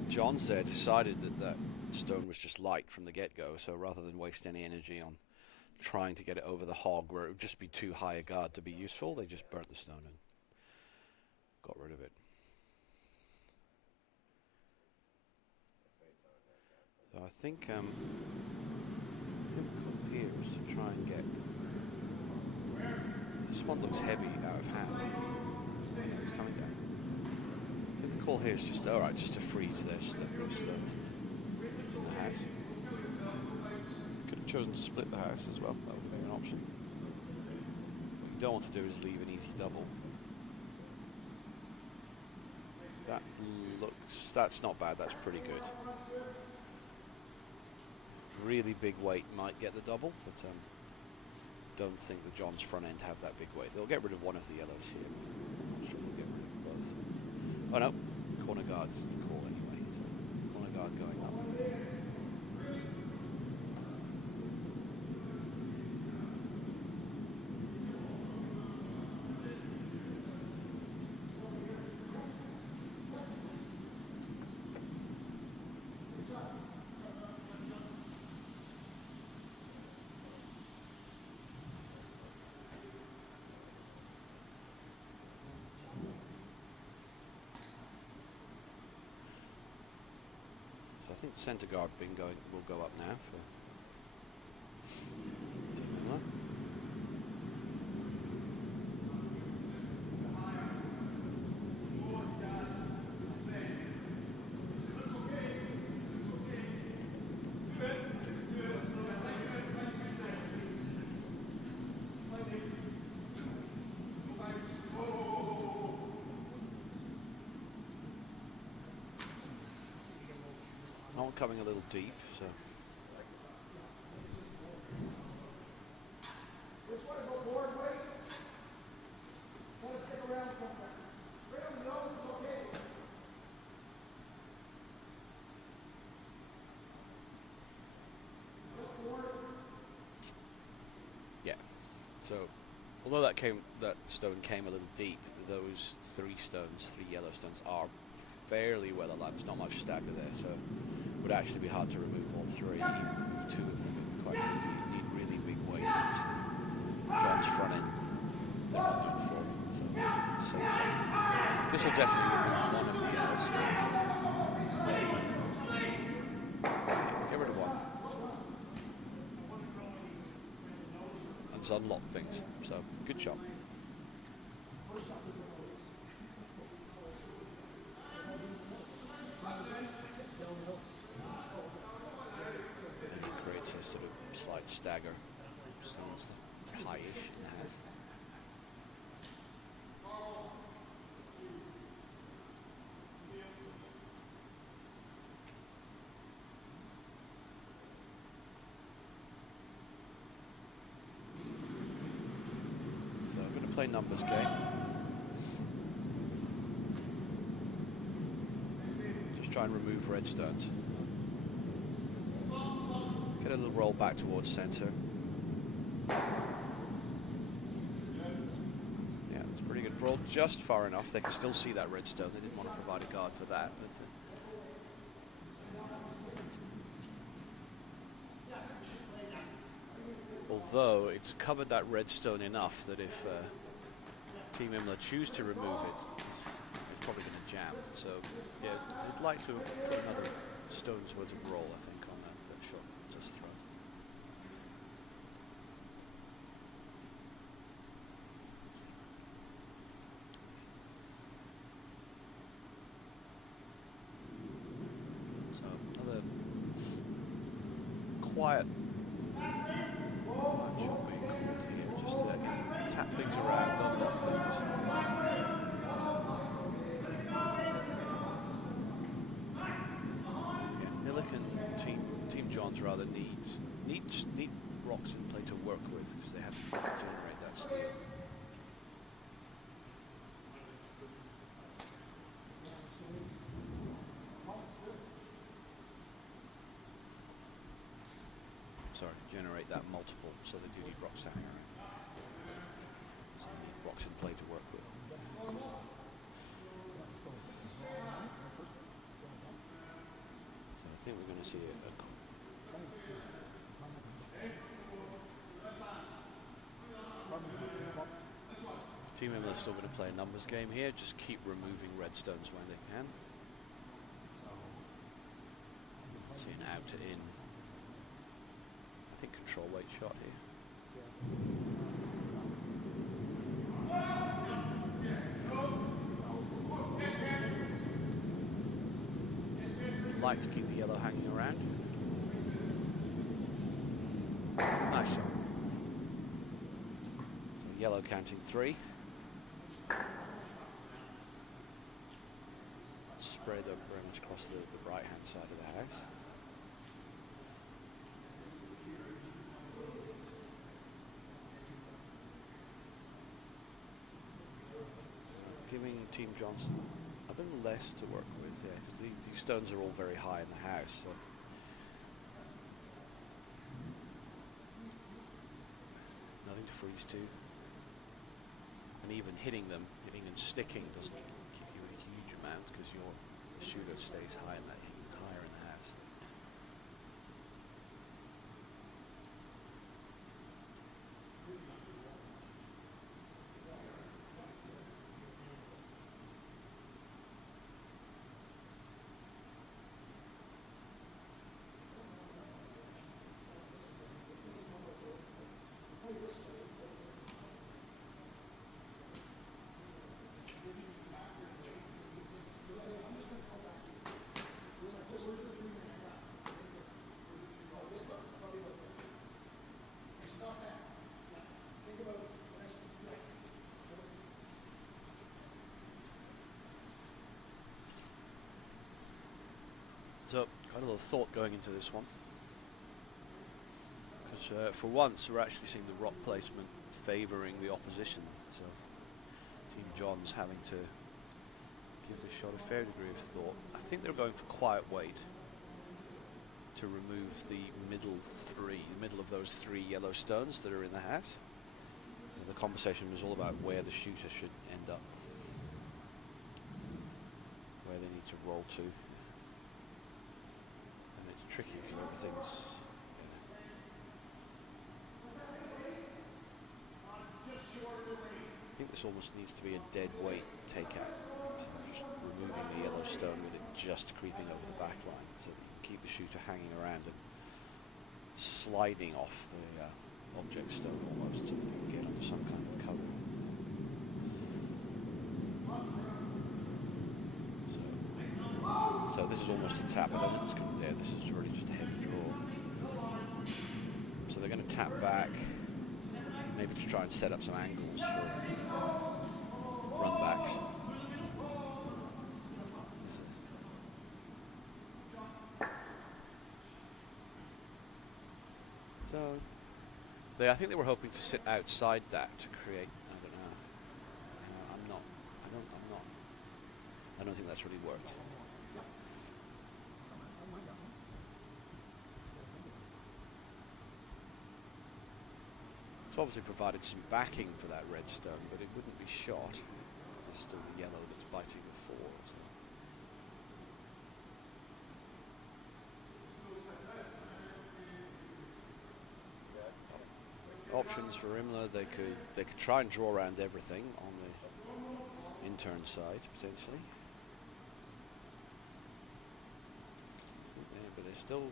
Johns there decided that stone was just light from the get-go. So rather than waste any energy on trying to get it over the hog where it would just be too high a guard to be useful, they just burnt the stone and got rid of it. So I think cool here is to try and get... This one looks heavy out of hand. It's coming down. I think the call here is just, alright, just to freeze this. Just, in the house. Could have chosen to split the house as well. That would have been an option. What you don't want to do is leave an easy double. That's not bad, that's pretty good. Really big weight might get the double, but don't think the Johns front end have that big weight. They'll get rid of one of the yellows here. I'm not sure they'll get rid of both. Oh no, corner guard is the call anyway. So corner guard going up. I think centre guard will go up now for Team Imlah. Coming a little deep, so This one is a board weight. Want to stick around somewhere. Really, no, it's okay. yeah. So although that stone came a little deep, those 3 yellow stones are fairly well aligned. There's not much stagger there, so it would actually be hard to remove all 3. You remove 2 of them quite easy. You need really big weight. John's front end, they're not known for. So this will definitely remove one of the yellows. Get rid of one. And so unlock things. So good shot. stagger stones, they're high-ish in the house. So I'm going to play numbers game. Just try and remove red stones. Get a little roll back towards center. Yeah, that's pretty good. Roll just far enough. They can still see that red stone. They didn't want to provide a guard for that. But, although it's covered that red stone enough that if Team Imlah choose to remove it, it's probably going to jam. So yeah, I'd like to put another stone's worth of roll, I think, on that shot just thrown. So another quiet shot being called here, just to again, tap things around, unlock things. Yeah, Milliken Team Johns rather need rocks in play to work with because they have to generate that steel. Sorry, generate that multiple, so they do need rocks to hang around. So they need rocks in play to work with. So I think we're going to see a Team Imlah still going to play a numbers game here, just keep removing red stones when they can. See an out to in. I think control weight shot here. Like to keep the yellow hanging around. Nice shot. So yellow counting 3. Spread up very much across the right hand side of the house. Giving Team Johnson a bit less to work with, yeah, because these stones are all very high in the house. So nothing to freeze to, and even hitting and sticking doesn't give you a huge amount because your shooter stays higher in the house. So, got a little thought going into this one. Because for once, we're actually seeing the rock placement favouring the opposition. So, Team John's having to give this shot a fair degree of thought. I think they're going for quiet weight to remove the middle of those 3 yellow stones that are in the house. And the conversation was all about where the shooter should end up, where they need to roll to. Tricky because everything's I think this almost needs to be a dead weight takeout. So just removing the yellow stone with it just creeping over the back line so that you keep the shooter hanging around and sliding off the object stone almost so that you can get onto some kind of cover. So this is almost a tap. I don't think it's going to be there. This is really just a heavy draw. So they're going to tap back, maybe to try and set up some angles for run backs. So I think they were hoping to sit outside that to create. I don't know. I don't think that's really worked. It's obviously provided some backing for that redstone, but it wouldn't be shot. There's still the yellow that's biting before. So. Options for Imlah, they could try and draw around everything on the intern side potentially. Yeah, but they're still.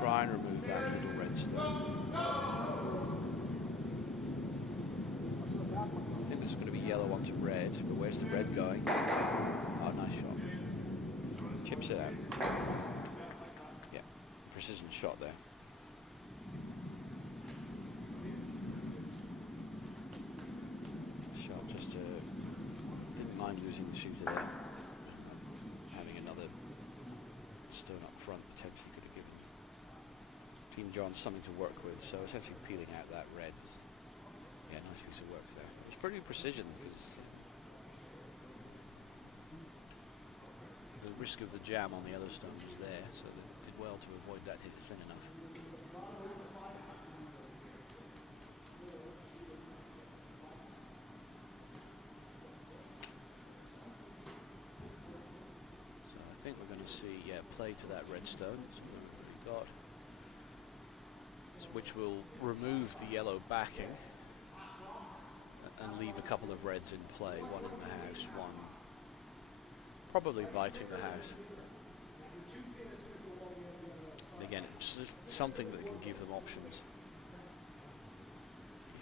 Try and remove that little redstone. I think this is going to be yellow onto red, but where's the red going? Oh, nice shot. Chips it out. Yeah, precision shot there. Shot just didn't mind losing the shooter there. Having another stone up front potentially could have given Team John something to work with, so essentially peeling out that red. Yeah, nice piece of work there. It was pretty precision because the risk of the jam on the other stone was there, so they did well to avoid that hit thin enough. So I think we're going to see, play to that redstone. That's what we've got. Which will remove the yellow backing and leave a couple of reds in play, one in the house, one probably biting the house. Again, it's something that can give them options.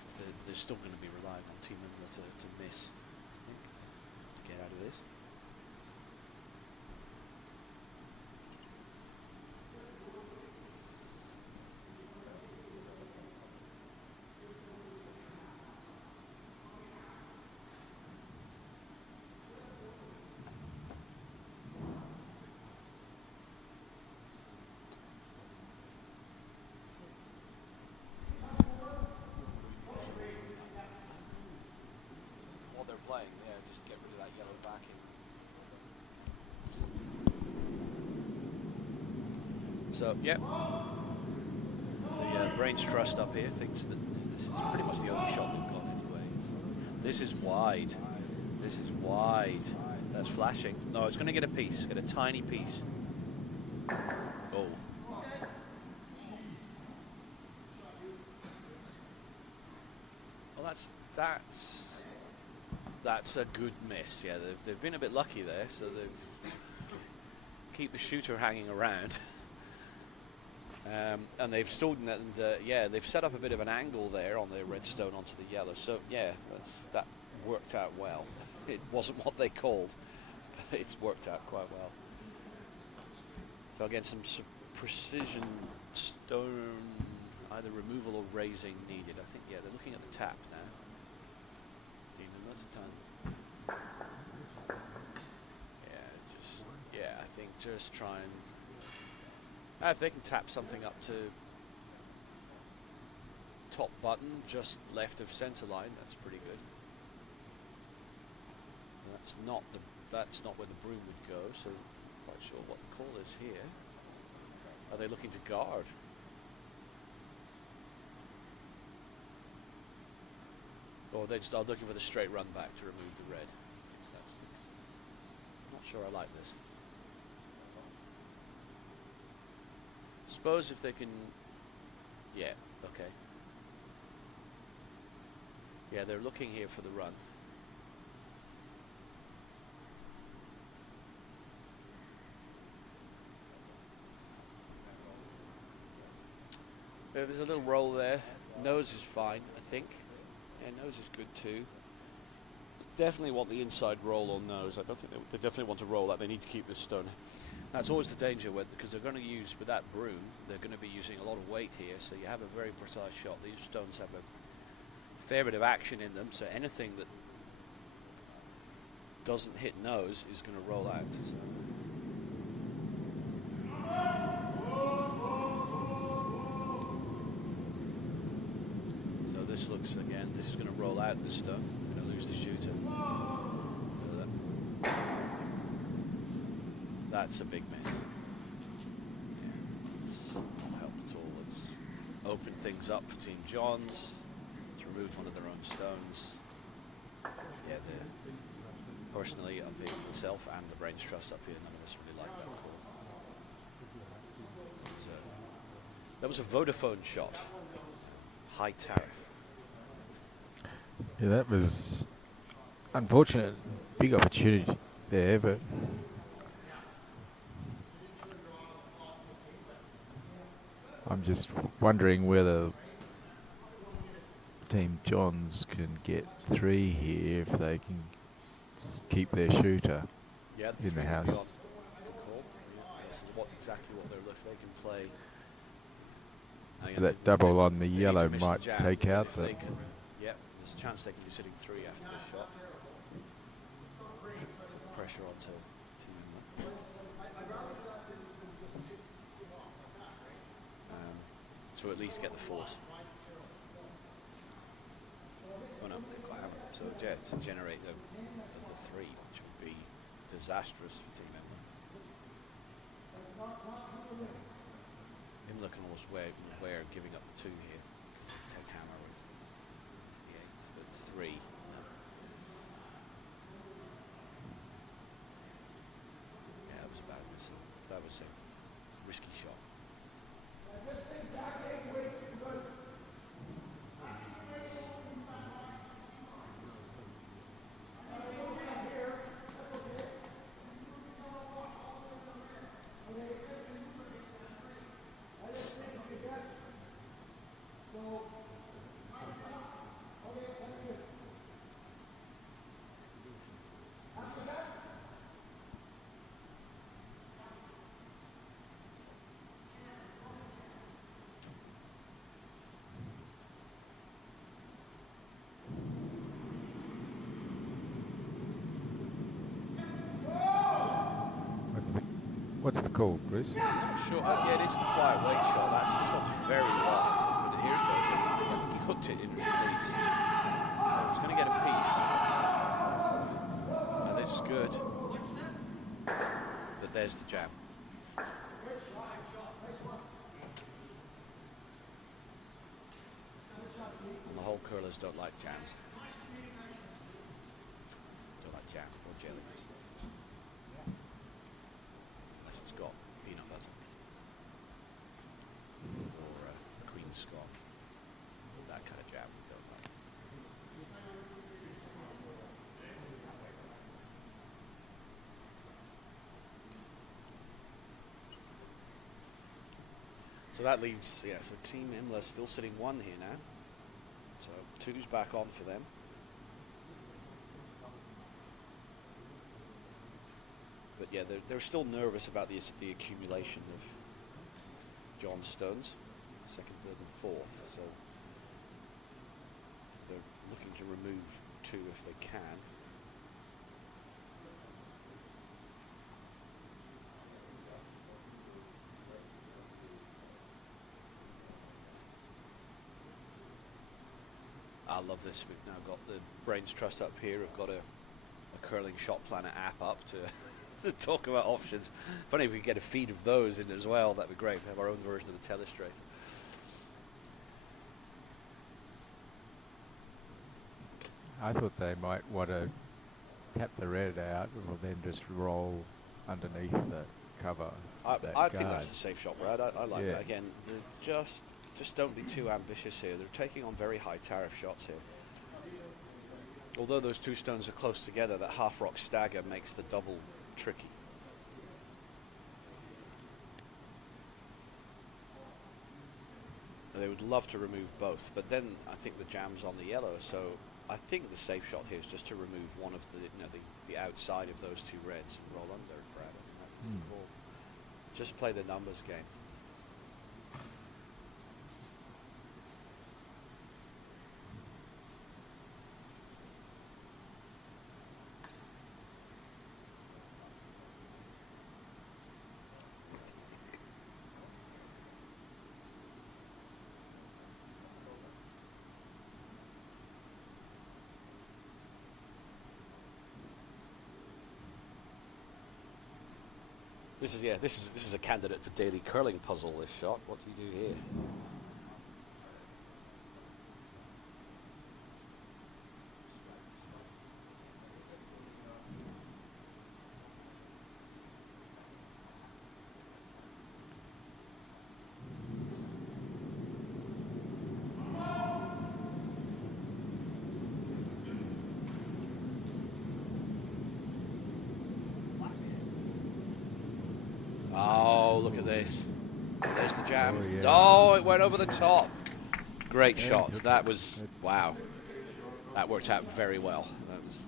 If they're still going to be relying on Team Imlah to miss, I think, to get out of this. Playing, yeah, just get rid of that yellow backing. So, yeah, the Brains Trust up here thinks that this is pretty much the only shot they've got anyway. This is wide. This is wide. That's flashing. No, it's going to get a piece. It's get a tiny piece. Oh. Well, that's a good miss. Yeah, they've been a bit lucky there, so they've keep the shooter hanging around, and they've stood and they've set up a bit of an angle there on their redstone onto the yellow. So yeah, that worked out well. It wasn't what they called, but it's worked out quite well. So again, some precision stone, either removal or raising needed. I think they're looking at the tap now. I think just try and if they can tap something up to top button just left of center line, that's pretty good. That's not where the broom would go, so I'm quite sure what the call is here. Are they looking to guard? Or they just are looking for the straight run back to remove the red. I'm not sure I like this. Suppose if they can, yeah, okay. Yeah, they're looking here for the run. There's a little roll there. Nose is fine, I think. Yeah, nose is good too. definitely want the inside roll on those. I don't think they definitely want to roll that. They need to keep this stone. That's always the danger with, because they're going to use, with that broom, they're going to be using a lot of weight here, so you have a very precise shot. These stones have a fair bit of action in them, so anything that doesn't hit nose is going to roll out. So. This looks, again, this is going to roll out this stone. Going to lose the shooter. That's a big miss. Yeah, it's not helped at all. It's opened things up for Team Johns. It's removed one of their own stones. Yeah, personally, up here myself and the Brains Trust up here, none of us really like that call. So, that was a Vodafone shot. High tariff. Yeah, that was unfortunate. Big opportunity there, but I'm just wondering whether Team Johns can get 3 here if they can keep their shooter in the house. Good call. Yeah, exactly what they're looking. They can play. That double on the yellow might take out the. Yep, there's a chance they can be sitting 3 after this shot. Pressure onto Team Imlah. So at least get the force. Oh no, they've got hammer. So yeah, to generate the 3, which would be disastrous for Team Imlah. Imlah can almost wear giving up the 2 here because they take hammer with the 8, but 3. No. Yeah, that was a bad miss. That was a risky shot. What's the call, Bruce? I'm sure. Yeah, it is the quiet weight shot. That's this one's very wide. But here it goes. I think he hooked it in release. So he's going to get a piece. Now this is good. But there's the jam. And the whole curlers don't like jams. Don't like jam or jelly. It's got peanut butter or cream scone, that kind of jam we don't like. So that leaves, yeah, so Team Imlah still sitting 1 here now. So 2's back on for them. But yeah, they're still nervous about the accumulation of John's stones, 2nd, 3rd and 4th. So they're looking to remove 2 if they can. I love this. We've now got the Brains Trust up here. We've got a curling shot planner app up to to talk about options. Funny if we could get a feed of those in as well. That'd be great. We have our own version of the telestrator. I thought they might want to tap the red out or then just roll underneath the cover. I think that's the safe shot, Brad. I like that. Again, just don't be too ambitious here. They're taking on very high tariff shots here. Although those 2 stones are close together, that half rock stagger makes the double tricky. They would love to remove both, but then I think the jam's on the yellow, so I think the safe shot here is just to remove one of the the outside of those two reds and roll under, Brad. I think that was the call. Just play the numbers game. This is a candidate for daily curling puzzle. This shot. What do you do here? Oh, look at this. There's the jam. Oh, yeah. Oh, it went over the top. Great Yeah, shot. took That it. was, That's- wow. That worked out very well. That was,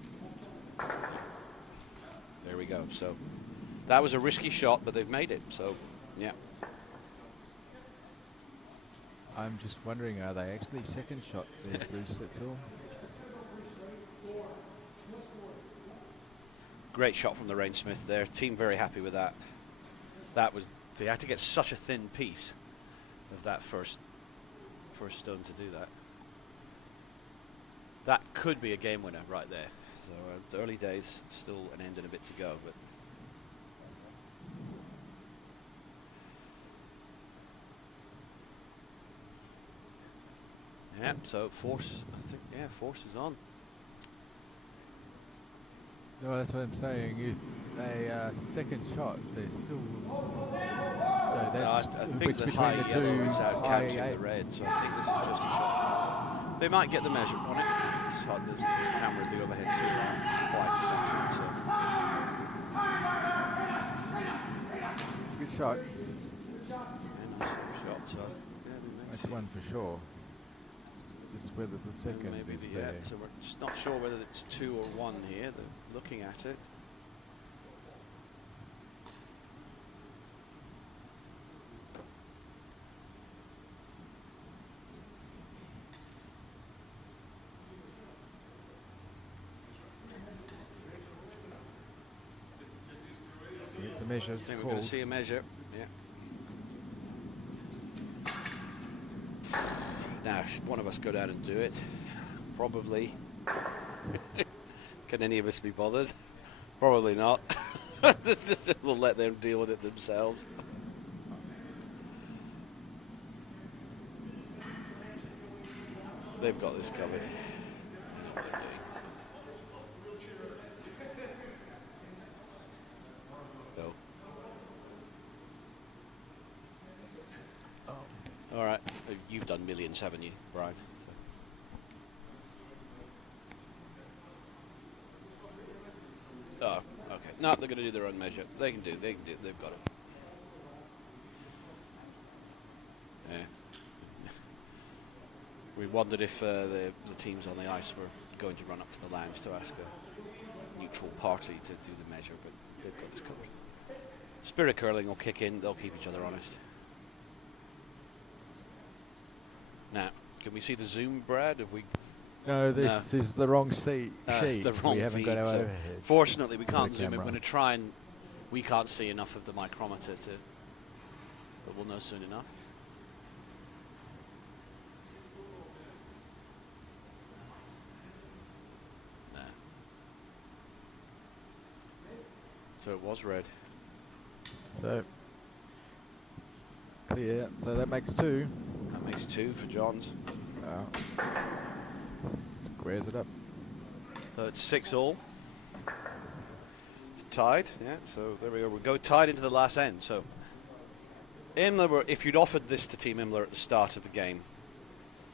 there we go. So that was a risky shot, but they've made it. So, yeah. I'm just wondering, are they actually second shot there, Bruce? That's all. Great shot from the Rainsmith there. Team very happy with that. That was, they had to get such a thin piece of that first stone to do that. That could be a game winner right there. So the early days, still an end and a bit to go, but yeah. So force, I think, yeah, force is on. No, that's what I'm saying. If they second shot, they're still. So that's I think the between high the yellow two is out high counting the eights. red, so I think this is just a shot. They might get the measure on it. It's hard. There's camera at the overhead scene quite central, so It's a good shot. yeah, nice shot. So yeah, we may That's see. one for sure. Just whether the And second maybe is the, there. so we're just not sure whether it's 2 or 1 here. They're looking at it. It's a measure. I It's think we're going called. to see a measure. Yeah. Now, should one of us go down and do it? Probably. Can any of us be bothered? Probably not. We'll let them deal with it themselves. They've got this covered. They know what they're doing. Go. Oh. All right. You've done millions, haven't you, Brian? Oh, okay. No, they're going to do their own measure. They can do. They've got it. Yeah. We wondered if the teams on the ice were going to run up to the lounge to ask a neutral party to do the measure, but they've got this covered. Spirit curling will kick in. They'll keep each other honest. Now, can we see the zoom, Brad? Have we? No, this is the wrong sheet. It's the wrong we haven't feed, got our so overheads. fortunately, we for can't the zoom in. We're camera. going to try and we can't see enough of the micrometer to, but we'll know soon enough. Nah. So it was red. So clear. So that makes 2. That makes 2 for Johns. Squares it up. So it's 6-all. It's tied, yeah. So there we go. We'll go tied into the last end. So Imlah, if you'd offered this to Team Imlah at the start of the game,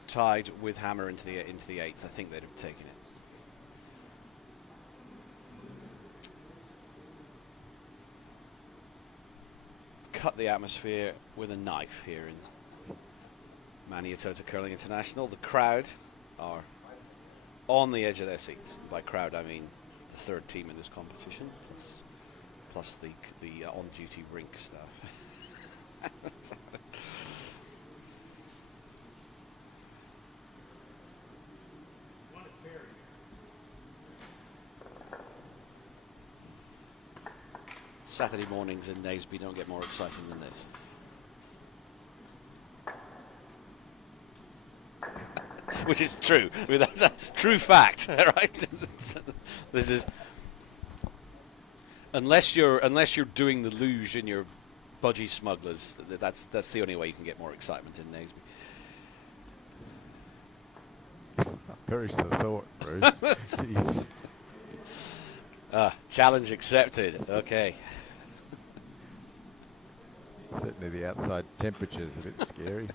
tied with Hammer into the 8th, I think they'd have taken it. Cut the atmosphere with a knife here in Maniatota Curling International. The crowd are on the edge of their seats. By crowd, I mean the third team in this competition, plus the on-duty rink staff. Saturday mornings in Naseby don't get more exciting than this. Which is true. I mean, that's a true fact, right? This is unless you're doing the luge in your budgie smugglers. That's the only way you can get more excitement in Naseby. Perish the thought, Bruce. Jeez. Challenge accepted. Okay. Certainly the outside temperature's a bit scary.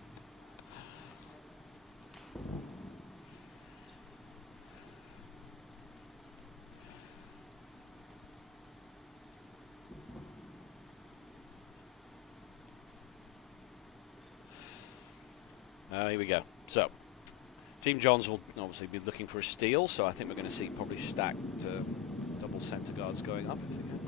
Here we go. So, Team Johns will obviously be looking for a steal, so I think we're going to see probably stacked double centre guards going up if they can.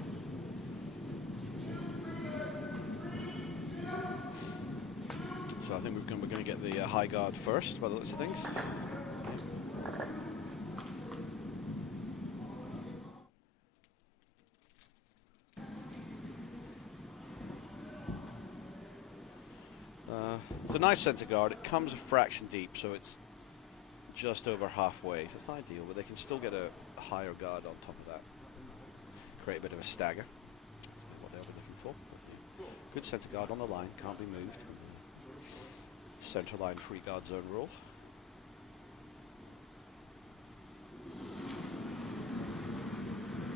So I think we're going to get the high guard first by the looks of things. It's a nice centre guard. It comes a fraction deep, so it's just over halfway. So it's not ideal, but they can still get a higher guard on top of that. Create a bit of a stagger. That's what they'll be looking for. Good centre guard on the line, can't be moved. Centre line free guard zone rule.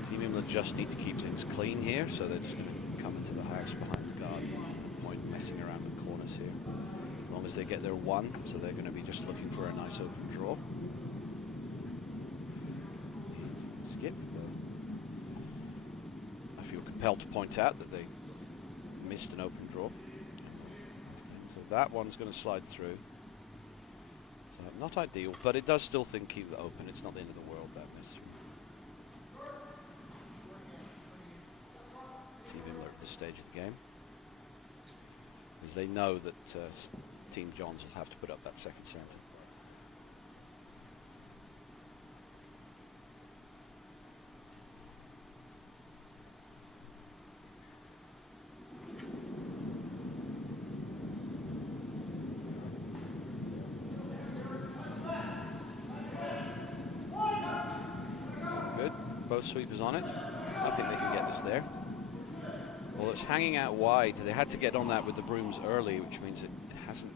Team Imlah just need to keep things clean here, so they're just going to come into the house behind the guard. No point messing around with corners here. As long as they get their one, so they're going to be just looking for a nice open draw. Skip. I feel compelled to point out that they missed an open draw. So that one's going to slide through. So not ideal, but it does still keep it open. It's not the end of the world, that miss. Team Imlah at this stage of the game, as they know that Team Johns will have to put up that second centre. Good, both sweepers on it. I think they can get this there. Well, it's hanging out wide. They had to get on that with the brooms early, which means it hasn't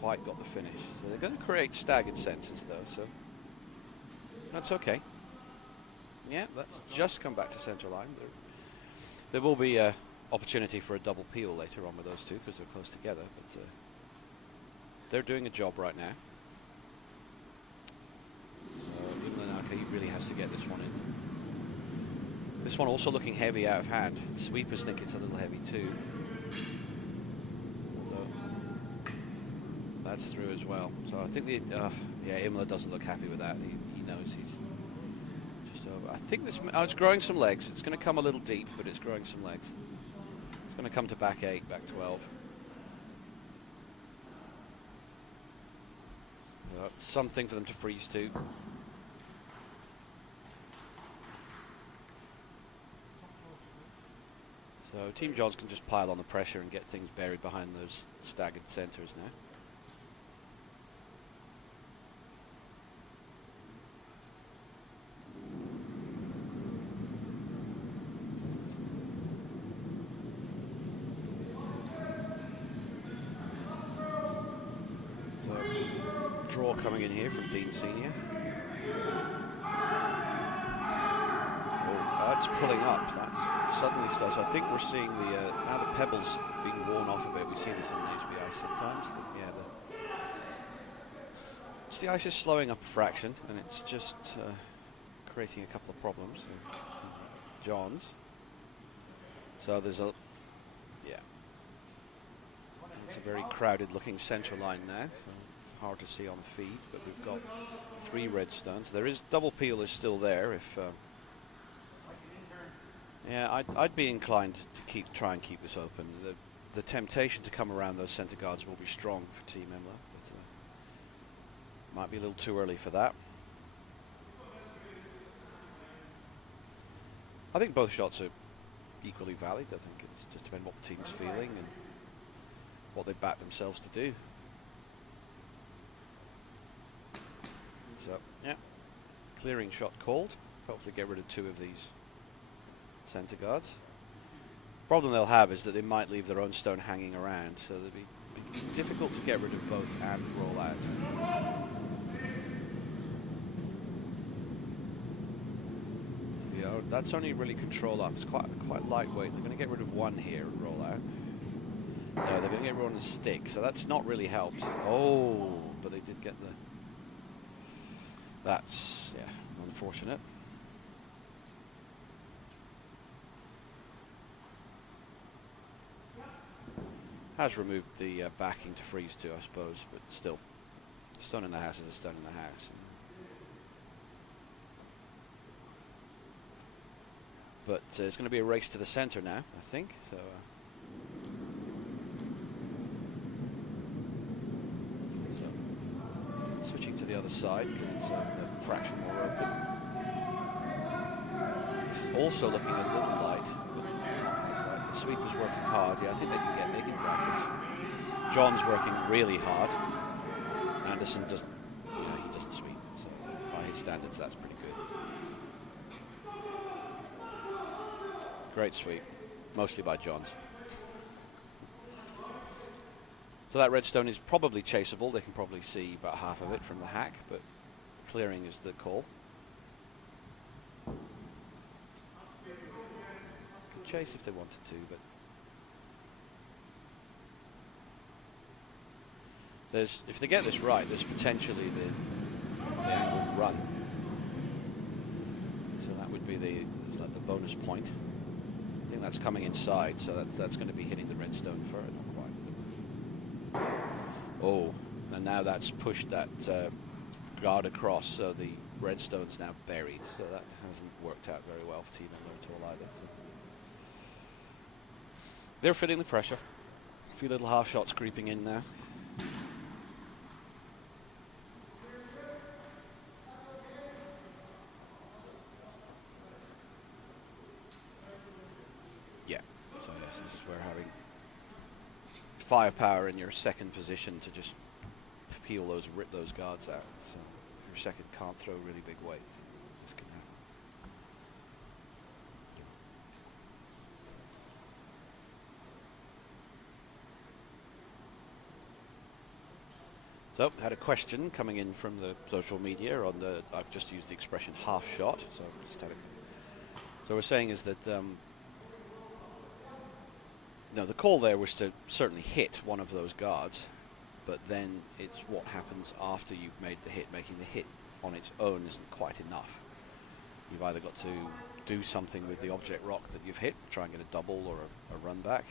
quite got the finish. So they're going to create staggered centres, though, so that's okay. Yeah, that's just come back to centre line. There will be an opportunity for a double peel later on with those two because they're close together, but they're doing a job right now. So Imlah he really has to get this one in. This one also looking heavy out of hand. Sweepers think it's a little heavy too. So that's through as well. So I think yeah, Imlah doesn't look happy with that. He knows he's just over. I think this. Oh, it's growing some legs. It's going to come a little deep, but it's growing some legs. It's going to come to back 8, back 12. So it's something for them to freeze to. So Team Johns can just pile on the pressure and get things buried behind those staggered centres now. So draw coming in here from Dean Senior. That's pulling up. That's suddenly starts. I think we're seeing the now the pebbles being worn off a bit. We see this in Naseby ice sometimes. Yeah, the ice is slowing up a fraction, and it's just creating a couple of problems. Johns. So there's a it's a very crowded-looking centre line now. So hard to see on the feed, but we've got 3 red stones. There is double peel is still there. If yeah, I'd be inclined to try and keep this open. The temptation to come around those centre guards will be strong for Team Imlah, but might be a little too early for that. I think both shots are equally valid. I think it's just depends what the team's feeling and what they back themselves to do. So, yeah, clearing shot called. Hopefully get rid of 2 of these centre guards. Problem they'll have is that they might leave their own stone hanging around, so it'll be difficult to get rid of both and roll out. That's only really control up. It's quite lightweight. They're going to get rid of 1 here and roll out. No, they're going to get rid of 1 stick, so that's not really helped. Oh, but they did get the... That's, yeah, unfortunate. Has removed the backing to freeze too, I suppose, but still. A stone in the house is a stone in the house. But it's going to be a race to the centre now, I think. So, switching to the other side, because it's a fraction more open. It's also looking a little light. But the sweeper's working hard. Yeah, I think they can grab this. John's working really hard. Anderson doesn't, he doesn't sweep. So by his standards, that's pretty good. Great sweep, mostly by Johns. So that redstone is probably chaseable. They can probably see about half of it from the hack, but clearing is the call. Could chase if they wanted to, but if they get this right, there's potentially the angled run. So that would be the bonus point. I think that's coming inside, so that's going to be hitting the redstone first. Not quite. Oh, and now that's pushed that guard across, so the redstone's now buried. So that hasn't worked out very well for Team Imlah at all either. So they're feeling the pressure. A few little half shots creeping in now. So yes, this is where having firepower in your second position to just rip those guards out. So your second can't throw really big weight. This can happen. So had a question coming in from the social media on I've just used the expression half shot. So we're saying is that. No, the call there was to certainly hit one of those guards, but then it's what happens after you've made the hit. Making the hit on its own isn't quite enough. You've either got to do something with the object rock that you've hit, try and get a double or a run back,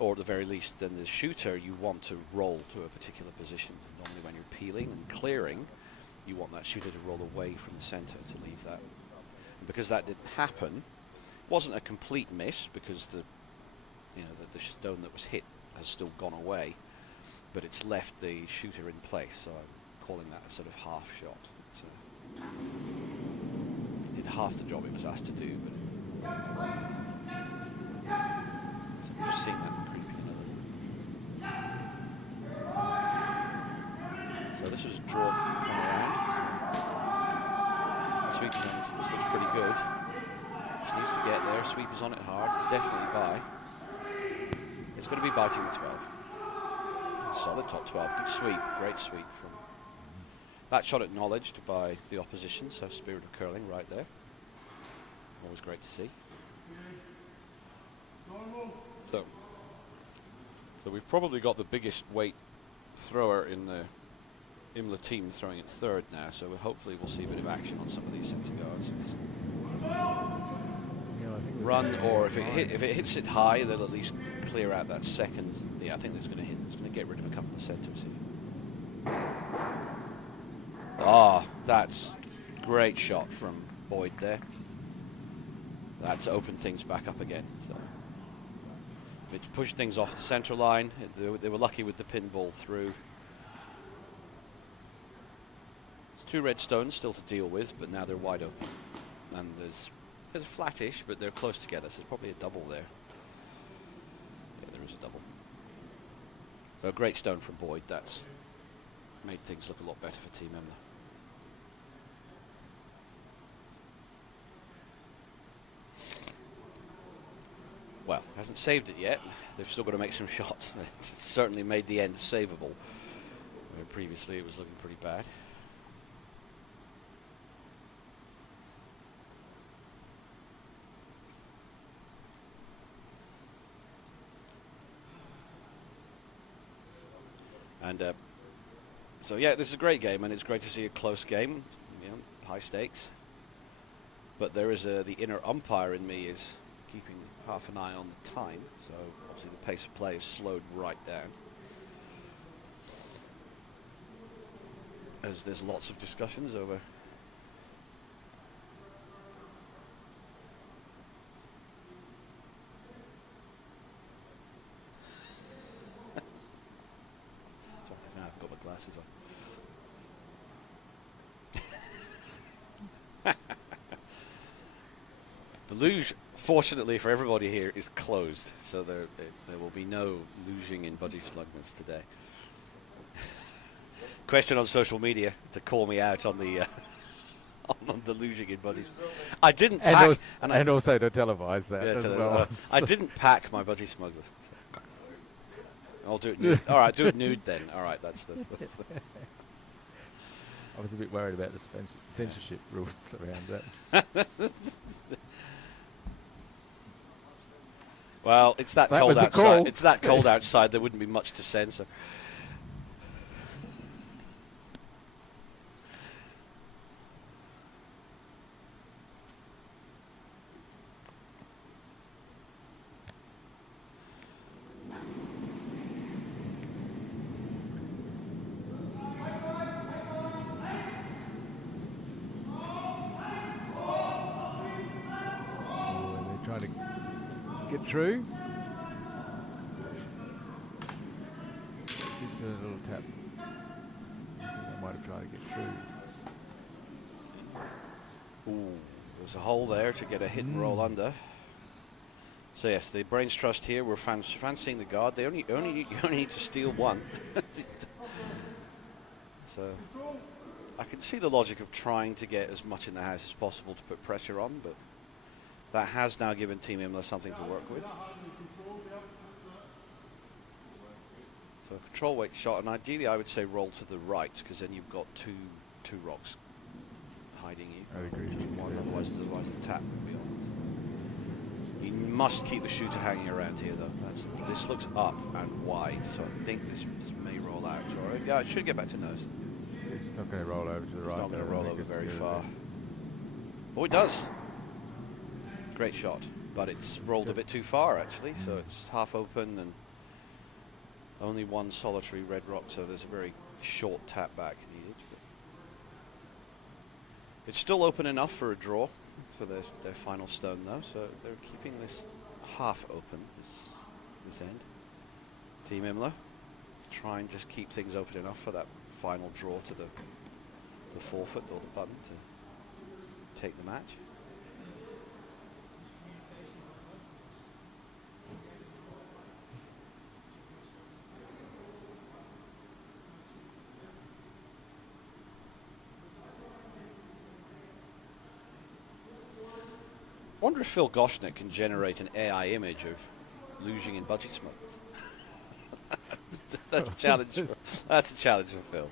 or at the very least, then the shooter, you want to roll to a particular position. Normally when you're peeling and clearing, you want that shooter to roll away from the center to leave that. And because that didn't happen, it wasn't a complete miss because the stone that was hit has still gone away, but it's left the shooter in place, so I'm calling that a sort of half shot. It did half the job it was asked to do, but so we've just seen that creeping in a little. So this was a draw coming around. Sweeping, this looks pretty good. Just needs to get there. Sweeper's on it hard. It's definitely by. It's going to be biting the 12. Solid top 12. Good sweep. Great sweep from that shot acknowledged by the opposition. So spirit of curling right there. Always great to see. So we've probably got the biggest weight thrower in the Imlah team throwing it third now. So hopefully we'll see a bit of action on some of these centre guards. Run, or if it hits it high, they'll at least clear out that second. Yeah, I think it's going to get rid of a couple of centres here. Ah, that's great shot from Boyd there. That's opened things back up again. So it pushed things off the centre line. They were lucky with the pinball through. It's 2 red stones still to deal with, but now they're wide open. And there's a flattish, but they're close together, so there's probably a double there. Yeah, there is a double. So a great stone from Boyd. That's made things look a lot better for Team Imlah. Well, hasn't saved it yet. They've still got to make some shots. It's certainly made the end savable. Where previously it was looking pretty bad. And so yeah, this is a great game, and it's great to see a close game. You know, high stakes. But there is the inner umpire in me is keeping half an eye on the time, so obviously the pace of play is slowed right down, as there's lots of discussions over sorry, now I've got my glasses on. The luge, fortunately for everybody here, is closed, so there will be no luging in budgie smugness today. Question on social media to call me out on the on the luging in budgies. I didn't pack, and also to televise that as well. I didn't pack my budgie smugglers. So. I'll do it nude. All right, do it nude then. All right, that's the. I was a bit worried about the censorship rules around that. Well, it's that cold outside. It's that cold outside. There wouldn't be much to censor. They're trying to get through. Just a little tap. I think they might have tried to get through. Ooh, there's a hole there to get a hit and roll under. So yes, the Brains Trust here. We're fancying the guard. They only need to steal one. So I can see the logic of trying to get as much in the house as possible to put pressure on, but that has now given Team Imlah something to work with. So a control weight shot, and ideally I would say roll to the right, because then you've got two rocks hiding you. I agree. Just one, otherwise the tap would be on. You must keep the shooter hanging around here, though. This looks up and wide, so I think this may roll out. Or it should get back to nose. It's not going to roll over to the right. It's not going to roll over very far. Oh, it does. Great shot, but it's rolled a bit too far, actually, so it's half open and only one solitary red rock, so there's a very short tap back needed. It's still open enough for a draw for their final stone, though, so they're keeping this half open, this end. Team Imlah try and just keep things open enough for that final draw to the forfeit or the button to take the match. I wonder if Phil Goshnick can generate an AI image of luging in budgie smugglers. That's a challenge. That's a challenge for Phil.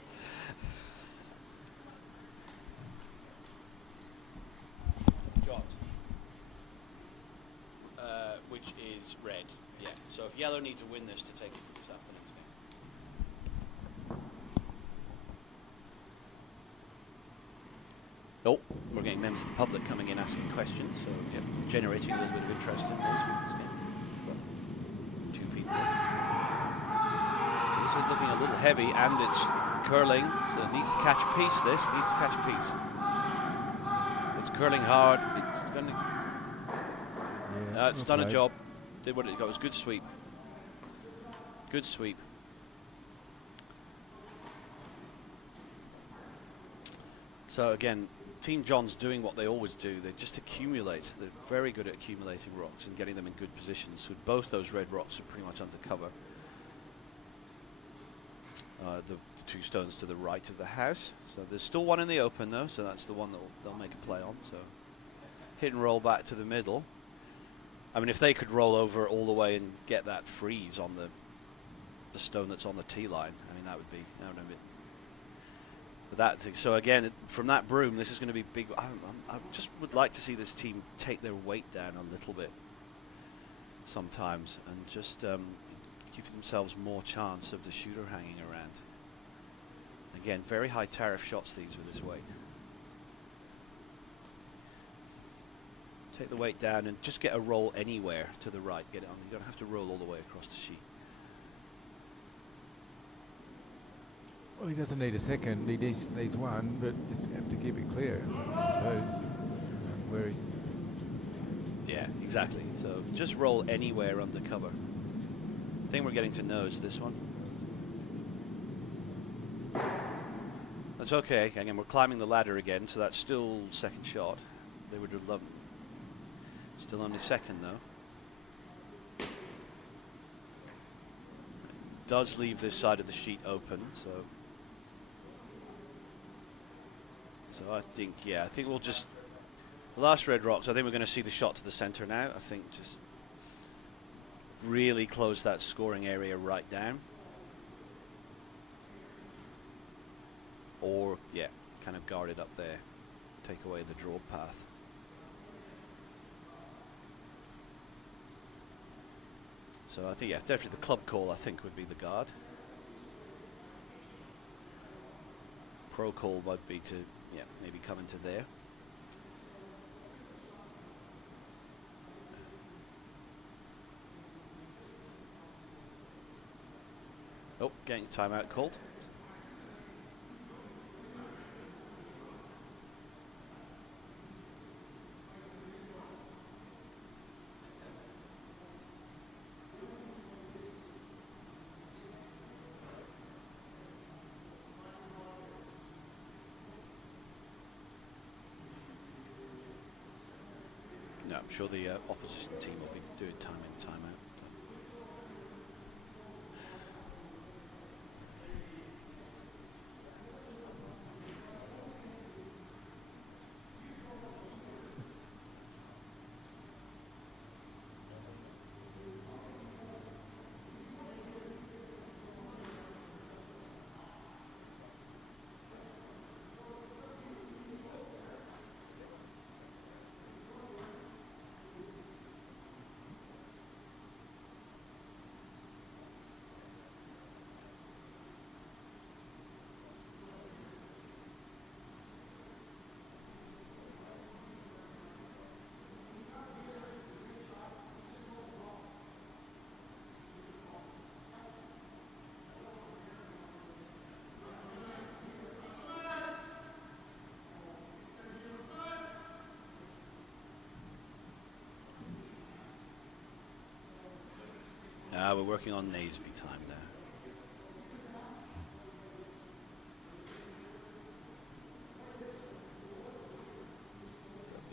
Jot. Which is red. Yeah. So if yellow need to win this to take it to this afternoon's game. Oh, we're getting members of the public coming in asking questions, so yeah, generating a little bit of interest in this game. Got 2 people. So this is looking a little heavy, and it's curling, so it needs to catch a piece. This needs to catch a piece. It's curling hard. It's going to. Yeah, It's done a okay. job. Did what it got. It was a good sweep. Good sweep. So again, Team John's doing what they always do. They just accumulate. They're very good at accumulating rocks and getting them in good positions. So both those red rocks are pretty much under cover. The two stones to the right of the house. So there's still one in the open though, so that's the one that they'll make a play on. So hit and roll back to the middle. I mean, if they could roll over all the way and get that freeze on the stone that's on the tee line, I mean, that would be that. So again, from that broom, this is going to be big. I just would like to see this team take their weight down a little bit sometimes and just give themselves more chance of the shooter hanging around. Again, very high tariff shots these with this weight. Take the weight down and just get a roll anywhere to the right. Get it on. You don't have to roll all the way across the sheet. Well, he doesn't need a second. He needs one, but just have to keep it clear, I suppose. Where he's. Yeah, exactly. So just roll anywhere under cover. The thing we're getting to know is this one. That's okay. Again, we're climbing the ladder again, so that's still second shot. They would have loved. Still only second though. Does leave this side of the sheet open, so I think, yeah, I think we'll just the last red rocks. I think we're going to see the shot to the center now. I think just really close that scoring area right down, or yeah, kind of guard it up there, take away the draw path. So I think, yeah, definitely the club call, I think, would be the guard. Pro call would be to, yeah, maybe come into there. Oh, getting timeout called. No, I'm sure the opposition team will be doing time in, time out. We're working on Naseby time now.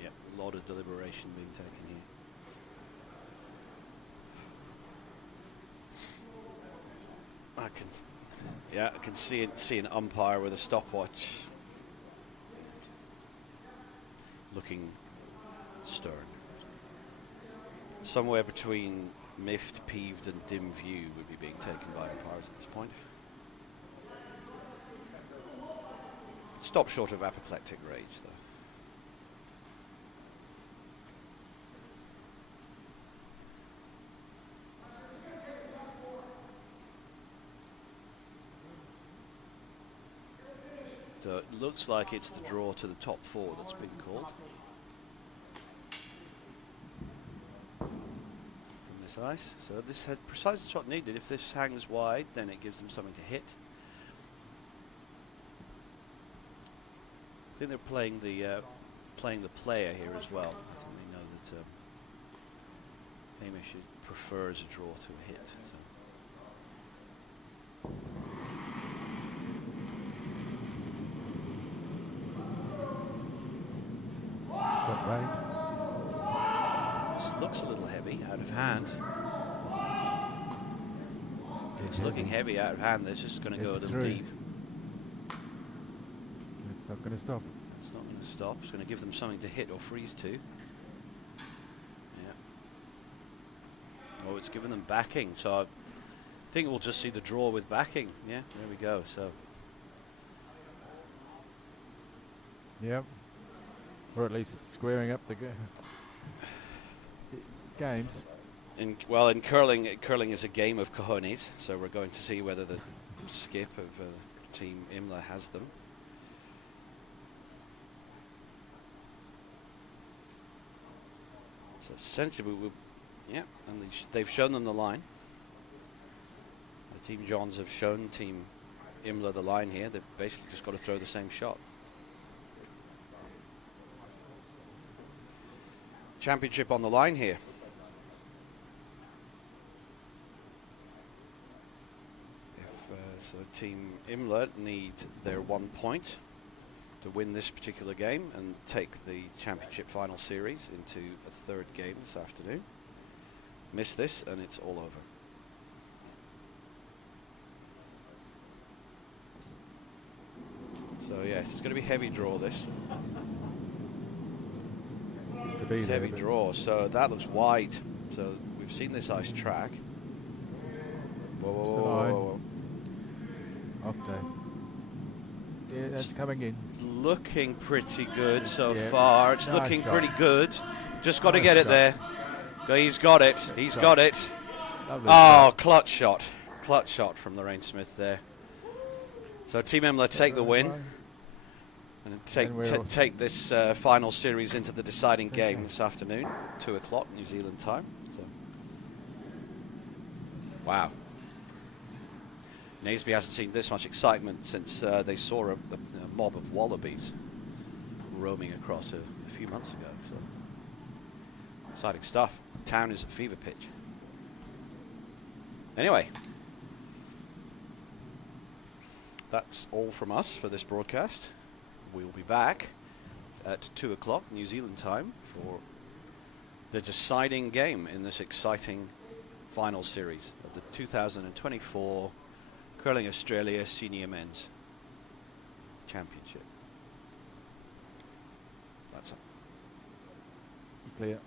Yep, a lot of deliberation being taken here. I can see an umpire with a stopwatch looking stern. Somewhere between miffed, peeved and dim view would be being taken by umpires at this point. Stop short of apoplectic rage though. So it looks like it's the draw to the top four that's been called. Ice. So this has precise shot needed. If this hangs wide, then it gives them something to hit. I think they're playing the player here as well. I think they know that Hamish prefers a draw to a hit. So. Got right. This looks a little heavy, out of hand. It's looking heavy out of hand. They're just going to go a little deep. It's not going to stop. It's not going to stop. It's going to give them something to hit or freeze to. Yeah. Oh, it's given them backing. So I think we'll just see the draw with backing. Yeah, there we go. So. Yep. Or at least squaring up the games. In curling is a game of cojones, so we're going to see whether the skip of Team Imlah has them. So essentially, and they've shown them the line. The Team Johns have shown Team Imlah the line here. They've basically just got to throw the same shot. Championship on the line here. So Team Imlah need their 1 point to win this particular game and take the championship final series into a third game this afternoon. Miss this and it's all over. So yes, it's going to be heavy draw this. It's heavy draw, so that looks wide. So we've seen this ice track. Whoa, whoa, whoa, whoa, whoa. Off day. Yeah, that's coming in. It's looking pretty good so far. It's looking pretty good. Just got to get it there. He's got it. He's got it. Oh, clutch shot. Clutch shot from Lorraine Smith there. So Team Imlah take the win. And take this final series into the deciding game this afternoon, 2 o'clock New Zealand time. So. Wow. Naseby hasn't seen this much excitement since they saw a mob of wallabies roaming across a few months ago. So. Exciting stuff. The town is at fever pitch. Anyway, that's all from us for this broadcast. We'll be back at 2 o'clock New Zealand time for the deciding game in this exciting final series of the 2024 Curling Australia Senior Men's Championship. That's it. Clear.